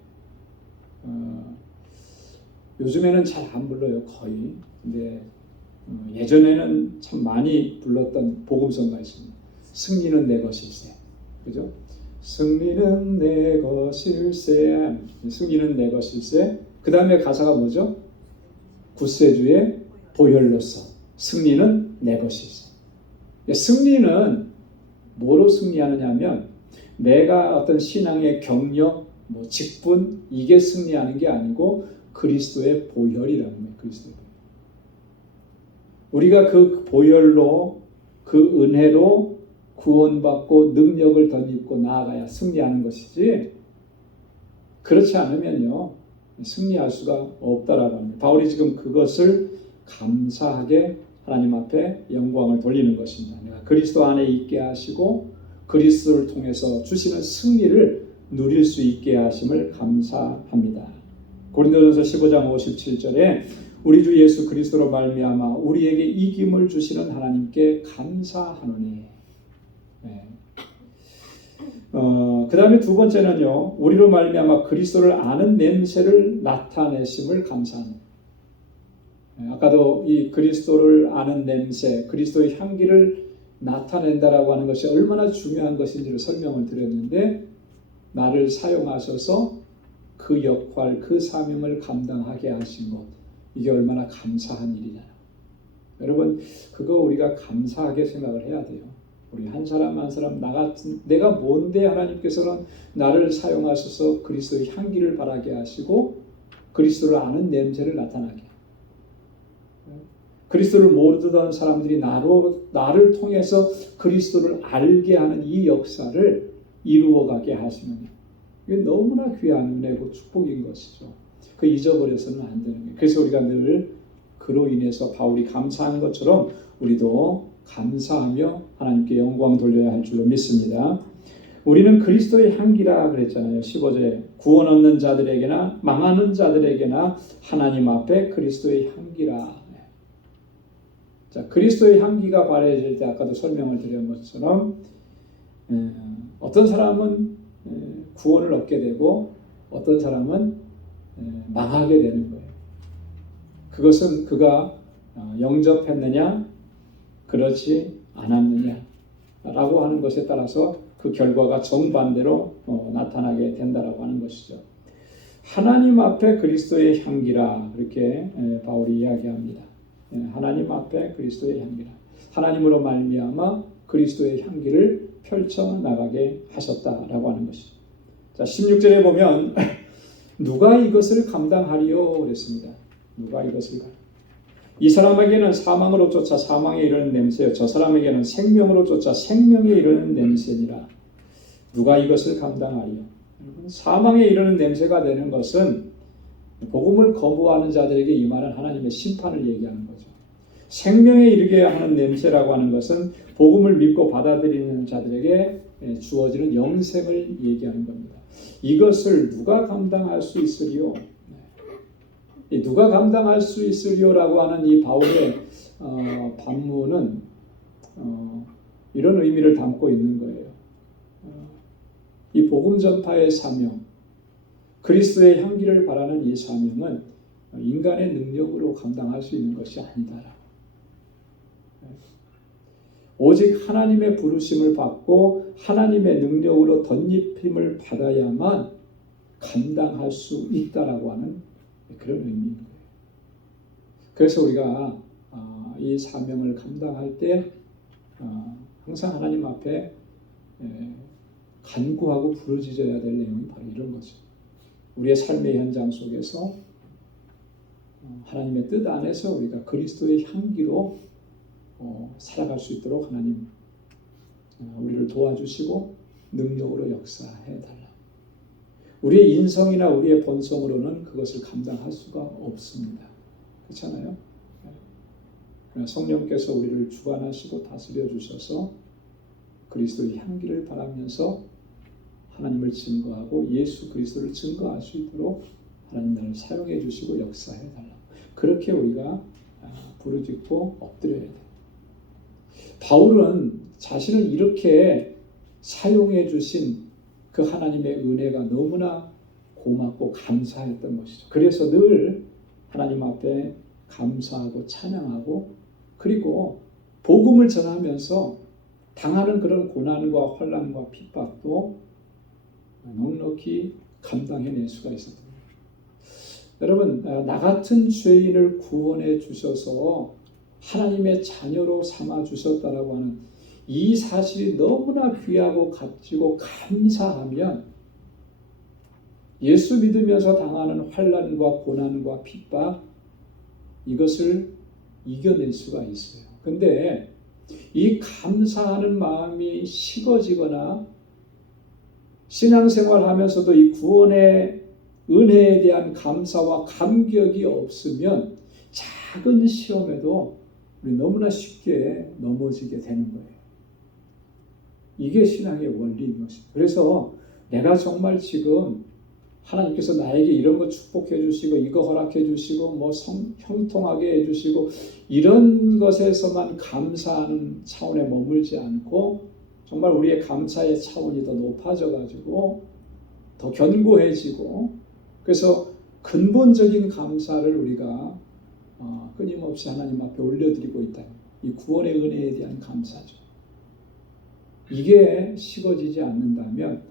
요즘에는 잘 안 불러요, 거의. 근데 예전에는 참 많이 불렀던 복음성가 있습니다. 승리는 내 것일세. 그죠? 승리는 내 것일세. 승리는 내 것일세. 그 다음에 가사가 뭐죠? 구세주의 보혈로서 승리는 내 것일세. 승리는 뭐로 승리하느냐 하면 내가 어떤 신앙의 경력, 직분 이게 승리하는 게 아니고 그리스도의 보혈이라는 거예요. 그리스도의 보혈. 우리가 그 보혈로 그 은혜로 구원받고 능력을 덧입고 나아가야 승리하는 것이지, 그렇지 않으면요 승리할 수가 없다라고 합니다. 바울이 지금 그것을 감사하게 하나님 앞에 영광을 돌리는 것입니다. 내가 그리스도 안에 있게 하시고 그리스도를 통해서 주시는 승리를 누릴 수 있게 하심을 감사합니다. 고린도전서 15장 57절에 우리 주 예수 그리스도로 말미암아 우리에게 이김을 주시는 하나님께 감사하노니. 네. 그 다음에 두 번째는요, 우리로 말미암아 그리스도를 아는 냄새를 나타내심을 감사합니다. 아까도 이 그리스도를 아는 냄새, 그리스도의 향기를 나타낸다라고 하는 것이 얼마나 중요한 것인지를 설명을 드렸는데, 나를 사용하셔서 그 역할, 그 사명을 감당하게 하신 것, 이게 얼마나 감사한 일이냐. 여러분, 그거 우리가 감사하게 생각을 해야 돼요. 우리 한 사람 한 사람 내가 뭔데 하나님께서는 나를 사용하셔서 그리스도의 향기를 바라게 하시고 그리스도를 아는 냄새를 나타나게, 그리스도를 모르던 사람들이 나를 통해서 그리스도를 알게 하는 이 역사를 이루어가게 하시는, 이게 너무나 귀한 은혜고 축복인 것이죠. 그 잊어버려서는 안 되는 거예요. 그래서 우리가 늘 그로 인해서 바울이 감사한 것처럼 우리도 감사하며 하나님께 영광 돌려야 할 줄로 믿습니다. 우리는 그리스도의 향기라 그랬잖아요. 15절에 구원 얻는 자들에게나 망하는 자들에게나 하나님 앞에 그리스도의 향기라. 자, 그리스도의 향기가 바래질 때 아까도 설명을 드린 것처럼 어떤 사람은 구원을 얻게 되고 어떤 사람은 망하게 되는 거예요. 그것은 그가 영접했느냐 그렇지 않았느냐 라고 하는 것에 따라서 그 결과가 정반대로 나타나게 된다라고 하는 것이죠. 하나님 앞에 그리스도의 향기라, 그렇게 바울이 이야기합니다. 하나님 앞에 그리스도의 향기라. 하나님으로 말미암아 그리스도의 향기를 펼쳐나가게 하셨다라고 하는 것이죠. 자, 16절에 보면 누가 이것을 감당하리요 그랬습니다. 누가 이것을 이 사람에게는 사망으로 쫓아 사망에 이르는 냄새요 저 사람에게는 생명으로 쫓아 생명에 이르는 냄새니라. 누가 이것을 감당하리요? 사망에 이르는 냄새가 되는 것은 복음을 거부하는 자들에게 임하는 하나님의 심판을 얘기하는 거죠. 생명에 이르게 하는 냄새라고 하는 것은 복음을 믿고 받아들이는 자들에게 주어지는 영생을 얘기하는 겁니다. 이것을 누가 감당할 수 있으리요? 누가 감당할 수 있으리요라고 하는 이 바울의 반문은 이런 의미를 담고 있는 거예요. 이 복음 전파의 사명, 그리스도의 향기를 바라는 이 사명은 인간의 능력으로 감당할 수 있는 것이 아니다라고. 오직 하나님의 부르심을 받고 하나님의 능력으로 덧입힘을 받아야만 감당할 수 있다라고 하는 그런 의미인 거예요. 그래서 우리가 이 사명을 감당할 때 항상 하나님 앞에 간구하고 부르짖어야 될 내용이 바로 이런 거죠. 우리의 삶의 현장 속에서 하나님의 뜻 안에서 우리가 그리스도의 향기로 살아갈 수 있도록 하나님 우리를 도와주시고 능력으로 역사해 달라. 우리의 인성이나 우리의 본성으로는 그것을 감당할 수가 없습니다. 그렇잖아요? 성령께서 우리를 주관하시고 다스려 주셔서 그리스도의 향기를 바라면서 하나님을 증거하고 예수 그리스도를 증거할 수 있도록 하나님 나를 사용해 주시고 역사해 달라. 그렇게 우리가 부르짖고 엎드려야 돼요. 바울은 자신을 이렇게 사용해 주신 그 하나님의 은혜가 너무나 고맙고 감사했던 것이죠. 그래서 늘 하나님 앞에 감사하고 찬양하고 그리고 복음을 전하면서 당하는 그런 고난과 환난과 핍박도 넉넉히 감당해낼 수가 있었던 거예요. 여러분, 나 같은 죄인을 구원해 주셔서 하나님의 자녀로 삼아 주셨다라고 하는 이 사실이 너무나 귀하고 값지고 감사하면 예수 믿으면서 당하는 환난과 고난과 핍박 이것을 이겨낼 수가 있어요. 근데 이 감사하는 마음이 식어지거나 신앙생활 하면서도 이 구원의 은혜에 대한 감사와 감격이 없으면 작은 시험에도 우리 너무나 쉽게 넘어지게 되는 거예요. 이게 신앙의 원리인 것입니다. 그래서 내가 정말 지금 하나님께서 나에게 이런 거 축복해 주시고 이거 허락해 주시고 뭐 형통하게 해 주시고 이런 것에서만 감사하는 차원에 머물지 않고 정말 우리의 감사의 차원이 더 높아져 가지고 더 견고해지고 그래서 근본적인 감사를 우리가 끊임없이 하나님 앞에 올려드리고 있다. 이 구원의 은혜에 대한 감사죠. 이게 식어지지 않는다면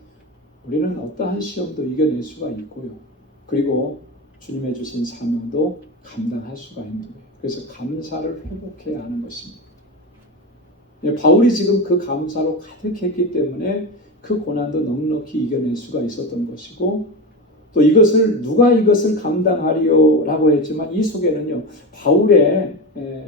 우리는 어떠한 시험도 이겨낼 수가 있고요. 그리고 주님의 주신 사명도 감당할 수가 있는 거예요. 그래서 감사를 회복해야 하는 것입니다. 바울이 지금 그 감사로 가득했기 때문에 그 고난도 넉넉히 이겨낼 수가 있었던 것이고 또 누가 이것을 감당하리요라고 했지만 이 속에는요 바울의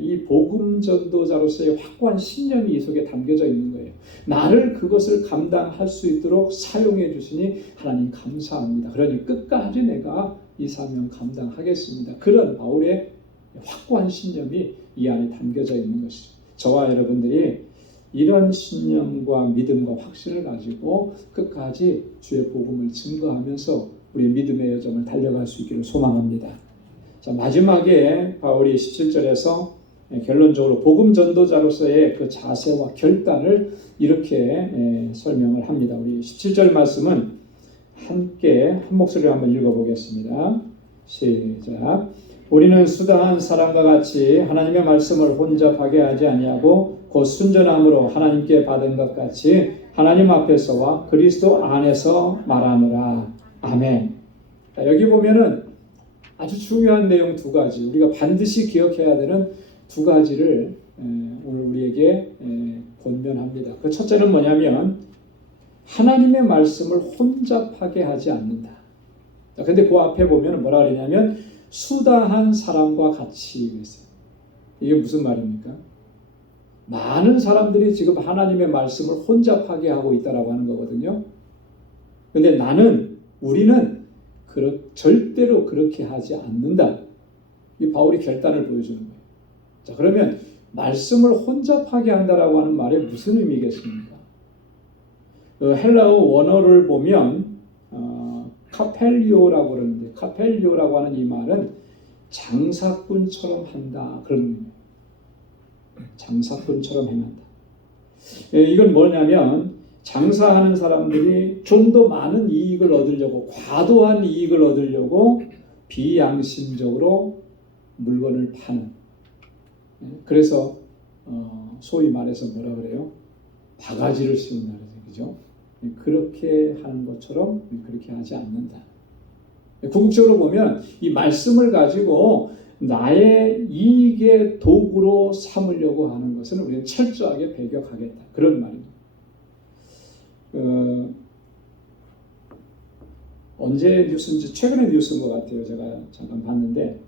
이 복음 전도자로서의 확고한 신념이 이 속에 담겨져 있는 거예요. 나를 그것을 감당할 수 있도록 사용해 주시니 하나님 감사합니다. 그러니 끝까지 내가 이 사명 감당하겠습니다. 그런 바울의 확고한 신념이 이 안에 담겨져 있는 것이죠. 저와 여러분들이 이런 신념과 믿음과 확신을 가지고 끝까지 주의 복음을 증거하면서 우리의 믿음의 여정을 달려갈 수 있기를 소망합니다. 자, 마지막에 바울이 17절에서 결론적으로 복음 전도자로서의 그 자세와 결단을 이렇게 설명을 합니다. 우리 17절 말씀은 함께 한 목소리로 한번 읽어보겠습니다. 시작. 우리는 수다한 사람과 같이 하나님의 말씀을 혼잡하게 하지 아니하고 곧 순전함으로 하나님께 받은 것 같이 하나님 앞에서와 그리스도 안에서 말하노라. 아멘. 여기 보면은 아주 중요한 내용 두 가지, 우리가 반드시 기억해야 되는 두 가지를 오늘 우리에게 권면합니다. 그 첫째는 뭐냐면 하나님의 말씀을 혼잡하게 하지 않는다. 근데 그 앞에 보면 뭐라 그러냐면 수다한 사람과 같이 그랬어요. 이게 무슨 말입니까? 많은 사람들이 지금 하나님의 말씀을 혼잡하게 하고 있다라고 하는 거거든요. 근데 우리는 절대로 그렇게 하지 않는다. 이 바울이 결단을 보여주는 거예요. 자, 그러면 말씀을 혼잡하게 한다라고 하는 말에 무슨 의미겠습니까? 헬라어 원어를 보면 카펠리오라고 그러는데 카펠리오라고 하는 이 말은 장사꾼처럼 한다 그런 의미예요. 장사꾼처럼 행한다. 이건 뭐냐면 장사하는 사람들이 좀 더 많은 이익을 얻으려고, 과도한 이익을 얻으려고 비양심적으로 물건을 파는. 그래서 소위 말해서 뭐라 그래요? 바가지를 씌운다 그러죠. 그죠? 그렇게 하는 것처럼 그렇게 하지 않는다. 궁극적으로 보면 이 말씀을 가지고 나의 이익의 도구로 삼으려고 하는 것은 우리는 철저하게 배격하겠다. 그런 말입니다. 언제 뉴스인지 최근에 뉴스인 것 같아요. 제가 잠깐 봤는데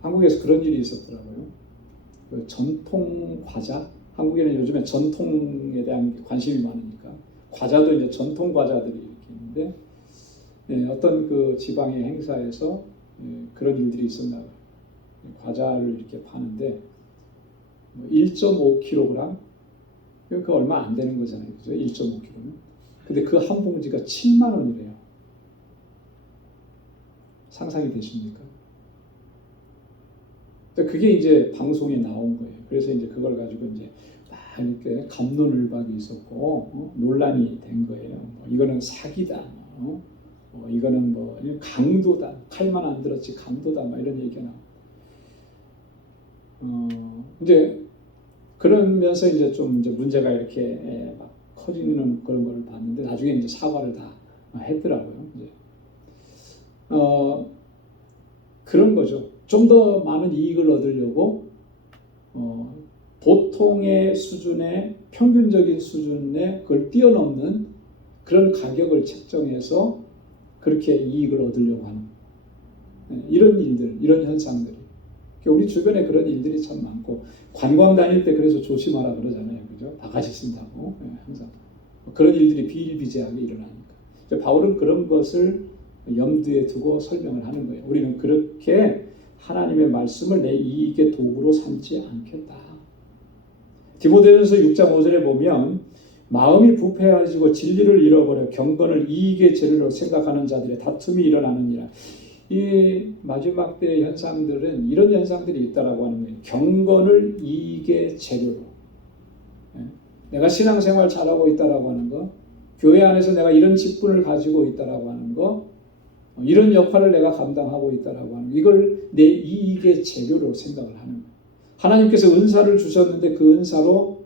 한국에서 그런 일이 있었더라고요. 그 전통 과자, 한국에는 요즘에 전통에 대한 관심이 많으니까 과자도 이제 전통 과자들이 이렇게 있는데 어떤 그 지방의 행사에서 그런 일들이 있었나 봐요. 과자를 이렇게 파는데 1.5kg, 그 얼마 안 되는 거잖아요. 그죠? 1.5kg는. 근데 그 한 봉지가 7만 원이래요. 상상이 되십니까? 그게 이제 방송에 나온 거예요. 그래서 이제 그걸 가지고 이제 막 이렇게 갑론을박이 있었고 논란이 된 거예요. 이거는 사기다. 이거는 뭐 강도다. 칼만 안 들었지 강도다. 막 이런 얘기가 나와. 이제 그러면서 이제 좀 이제 문제가 이렇게 막 커지는 그런 걸 봤는데 나중에 이제 사과를 다 했더라고요. 이제 그런 거죠. 좀 더 많은 이익을 얻으려고 보통의 수준의 평균적인 수준에 그걸 뛰어넘는 그런 가격을 책정해서 그렇게 이익을 얻으려고 하는 이런 일들, 이런 현상들이 우리 주변에 그런 일들이 참 많고 관광 다닐 때 그래서 조심하라 그러잖아요. 그죠? 바가지 쓴다고 항상 그런 일들이 비일비재하게 일어나니까 바울은 그런 것을 염두에 두고 설명을 하는 거예요. 우리는 그렇게 하나님의 말씀을 내 이익의 도구로 삼지 않겠다. 디모데전서 6장 5절에 보면 마음이 부패해지고 진리를 잃어버려 경건을 이익의 재료로 생각하는 자들의 다툼이 일어나느니라. 이 마지막 때의 현상들은 이런 현상들이 있다라고 하는 거예요. 경건을 이익의 재료로. 내가 신앙생활 잘하고 있다라고 하는 거, 교회 안에서 내가 이런 직분을 가지고 있다라고 하는 거, 이런 역할을 내가 감당하고 있다라고 하는 거, 이걸 내 이익의 재료로 생각을 하는 거예요. 하나님께서 은사를 주셨는데 그 은사로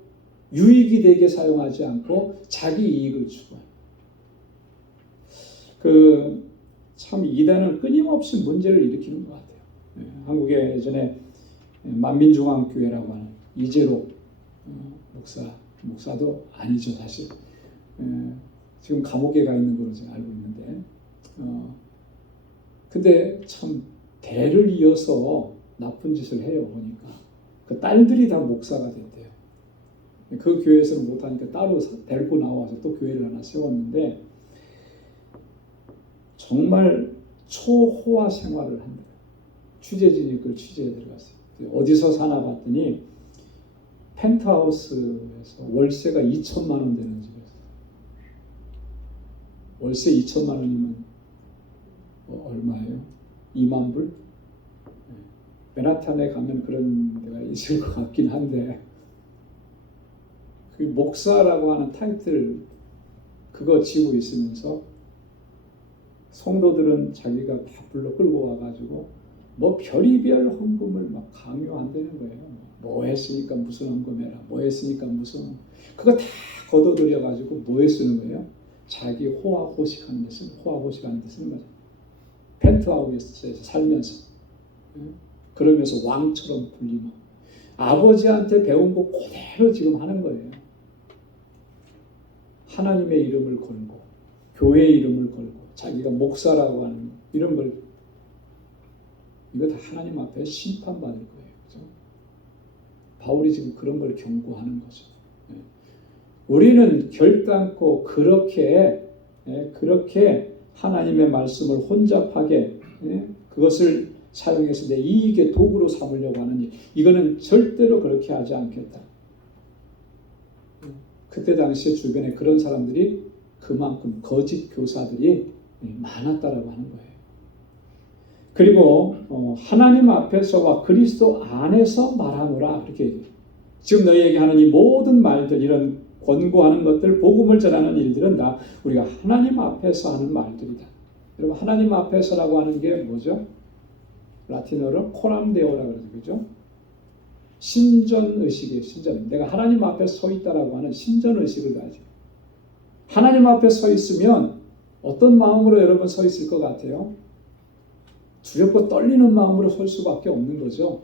유익이 되게 사용하지 않고 자기 이익을 추구해요. 참 이단은 끊임없이 문제를 일으키는 것 같아요. 한국에 예전에 만민중앙교회라고 하는 이재록 목사도 아니죠 사실. 지금 감옥에 가 있는 걸로 제가 알고 있는데 근데 참 대를 이어서 나쁜 짓을 해요. 보니까 그 딸들이 다 목사가 됐대요. 그 교회에서는 못하니까 따로 데리고 나와서 또 교회를 하나 세웠는데 정말 초호화 생활을 합니다. 취재진이 그걸 취재에 들어갔어요. 어디서 사나 봤더니 펜트하우스에서 월세가 2천만 원 되는 집에서. 월세 2천만 원이면 얼마예요? 2만 불? 맨하탄에 가면 그런 데가 있을 것 같긴 한데 그 목사라고 하는 타이틀 그거 지고 있으면서 성도들은 자기가 다 불러 끌고 와가지고 뭐 별의별 헌금을 막 강요한다는 거예요. 뭐 했으니까 무슨 헌금해라. 뭐 했으니까 무슨 그거 다 걷어들여가지고 뭐에 쓰는 거예요? 자기 호화호식하는 데 쓰는 거죠. 펜트하우스에서 살면서 그러면서 왕처럼 불리고 아버지한테 배운 거 그대로 지금 하는 거예요. 하나님의 이름을 걸고 교회의 이름을 걸고 자기가 목사라고 하는 이런 걸 이거 다 하나님 앞에 심판받을 거예요. 그렇죠? 바울이 지금 그런 걸 경고하는 거죠. 우리는 결단코 그렇게 하나님의 말씀을 혼잡하게 그것을 사용해서 내 이익의 도구로 삼으려고 하는 일, 이거는 절대로 그렇게 하지 않겠다. 그때 당시에 주변에 그런 사람들이 그만큼 거짓 교사들이 많았다라고 하는 거예요. 그리고 하나님 앞에서와 그리스도 안에서 말하노라 그렇게 얘기해요. 지금 너희에게 하는 이 모든 말들, 이런 권고하는 것들, 복음을 전하는 일들은 다 우리가 하나님 앞에서 하는 말들이다. 여러분, 하나님 앞에서라고 하는 게 뭐죠? 라틴어로 코람데오라고 그러죠. 그죠? 신전의식이에요. 신전. 내가 하나님 앞에 서 있다라고 하는 신전의식을 가지고. 하나님 앞에 서 있으면 어떤 마음으로 여러분 서 있을 것 같아요? 두렵고 떨리는 마음으로 설 수밖에 없는 거죠.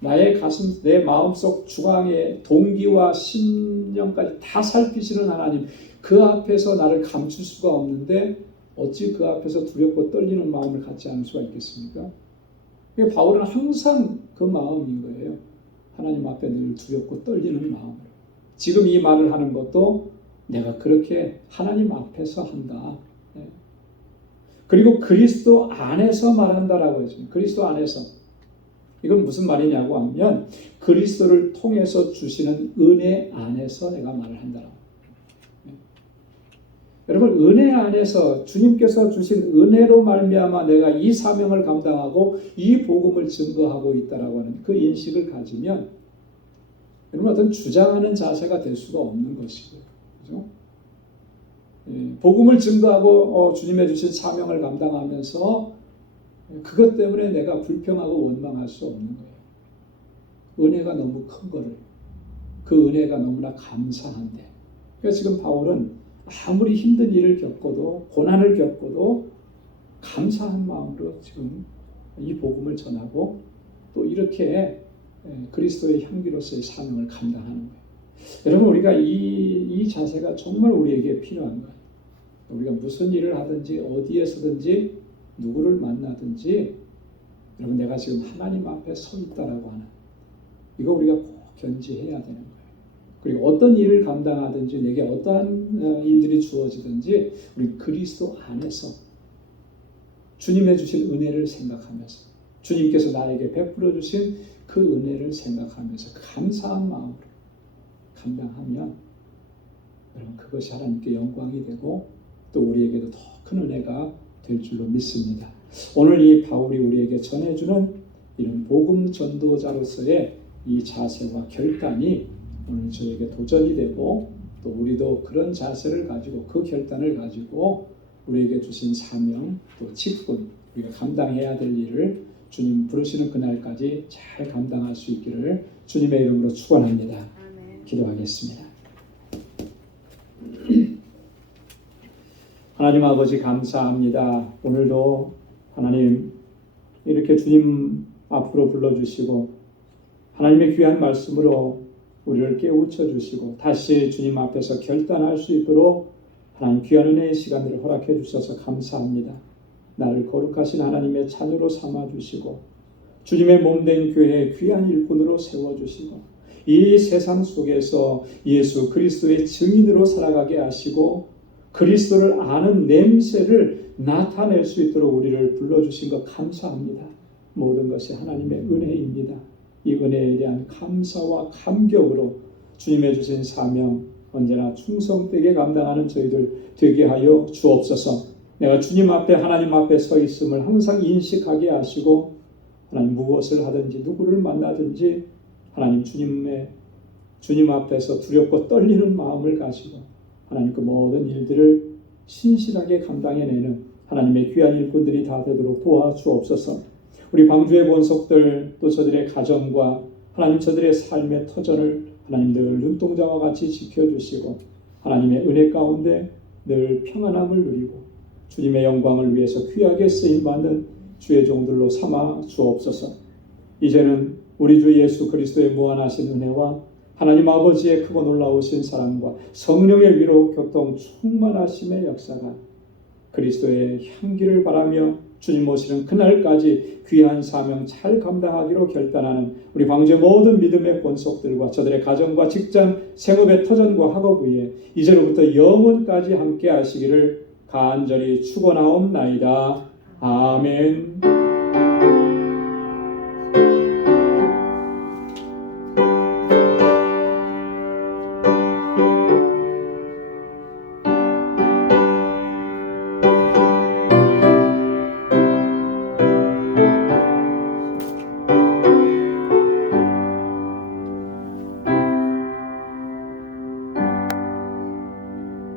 나의 가슴, 내 마음속 주광의 동기와 심령까지 다 살피시는 하나님, 그 앞에서 나를 감출 수가 없는데 어찌 그 앞에서 두렵고 떨리는 마음을 갖지 않을 수가 있겠습니까? 바울은 항상 그 마음인 거예요. 하나님 앞에 늘 두렵고 떨리는 마음으로. 지금 이 말을 하는 것도 내가 그렇게 하나님 앞에서 한다. 그리고 그리스도 안에서 말한다라고 했습니다. 그리스도 안에서. 이건 무슨 말이냐고 하면 그리스도를 통해서 주시는 은혜 안에서 내가 말을 한다라고. 여러분, 은혜 안에서 주님께서 주신 은혜로 말미암아 내가 이 사명을 감당하고 이 복음을 증거하고 있다라고 하는 그 인식을 가지면 여러분 어떤 주장하는 자세가 될 수가 없는 것이고요. 그죠? 복음을 증거하고 주님의 주신 사명을 감당하면서 그것 때문에 내가 불평하고 원망할 수 없는 거예요. 은혜가 너무 큰 거를, 그 은혜가 너무나 감사한데. 그러니까 지금 바울은 아무리 힘든 일을 겪어도, 고난을 겪어도 감사한 마음으로 지금 이 복음을 전하고 또 이렇게 그리스도의 향기로서의 사명을 감당하는 거예요. 여러분, 우리가 이 자세가 정말 우리에게 필요한 거예요. 우리가 무슨 일을 하든지 어디에서든지 누구를 만나든지 여러분, 내가 지금 하나님 앞에 서 있다라고 하는 이거 우리가 꼭 견지해야 되는 거예요. 그리고 어떤 일을 감당하든지 내게 어떠한 일들이 주어지든지 우리 그리스도 안에서 주님의 주신 은혜를 생각하면서 주님께서 나에게 베풀어 주신 그 은혜를 생각하면서 감사한 마음으로 감당하면 여러분 그것이 하나님께 영광이 되고 또 우리에게도 더 큰 은혜가 될 줄로 믿습니다. 오늘 이 바울이 우리에게 전해주는 이런 복음 전도자로서의 이 자세와 결단이 오늘 저에게 도전이 되고 또 우리도 그런 자세를 가지고 그 결단을 가지고 우리에게 주신 사명 또 직분 우리가 감당해야 될 일을 주님 부르시는 그날까지 잘 감당할 수 있기를 주님의 이름으로 축원합니다. 기도하겠습니다. 하나님 아버지 감사합니다. 오늘도 하나님 이렇게 주님 앞으로 불러주시고 하나님의 귀한 말씀으로 우리를 깨우쳐 주시고 다시 주님 앞에서 결단할 수 있도록 하나님 귀한 은혜의 시간들을 허락해 주셔서 감사합니다. 나를 거룩하신 하나님의 자녀로 삼아주시고 주님의 몸된 교회의 귀한 일꾼으로 세워주시고 이 세상 속에서 예수 그리스도의 증인으로 살아가게 하시고 그리스도를 아는 냄새를 나타낼 수 있도록 우리를 불러주신 것 감사합니다. 모든 것이 하나님의 은혜입니다. 이 은혜에 대한 감사와 감격으로 주님의 주신 사명 언제나 충성되게 감당하는 저희들 되게 하여 주옵소서. 내가 주님 앞에 하나님 앞에 서 있음을 항상 인식하게 하시고 하나님 무엇을 하든지 누구를 만나든지 하나님 주님 앞에서 두렵고 떨리는 마음을 가지고 하나님 그 모든 일들을 신실하게 감당해내는 하나님의 귀한 일꾼들이 다 되도록 도와주옵소서. 우리 방주의 본속들 또 저들의 가정과 하나님 저들의 삶의 터전을 하나님 늘 눈동자와 같이 지켜주시고 하나님의 은혜 가운데 늘 평안함을 누리고 주님의 영광을 위해서 귀하게 쓰임받는 주의 종들로 삼아 주옵소서. 이제는 우리 주 예수 그리스도의 무한하신 은혜와 하나님 아버지의 크고 놀라우신 사랑과 성령의 위로 교통 충만하심의 역사가 그리스도의 향기를 바라며 주님 오시는 그날까지 귀한 사명 잘 감당하기로 결단하는 우리 방주의 모든 믿음의 본속들과 저들의 가정과 직장, 생업의 터전과 학업 위에 이제로부터 영원까지 함께 하시기를 간절히 축원하옵나이다. 아멘.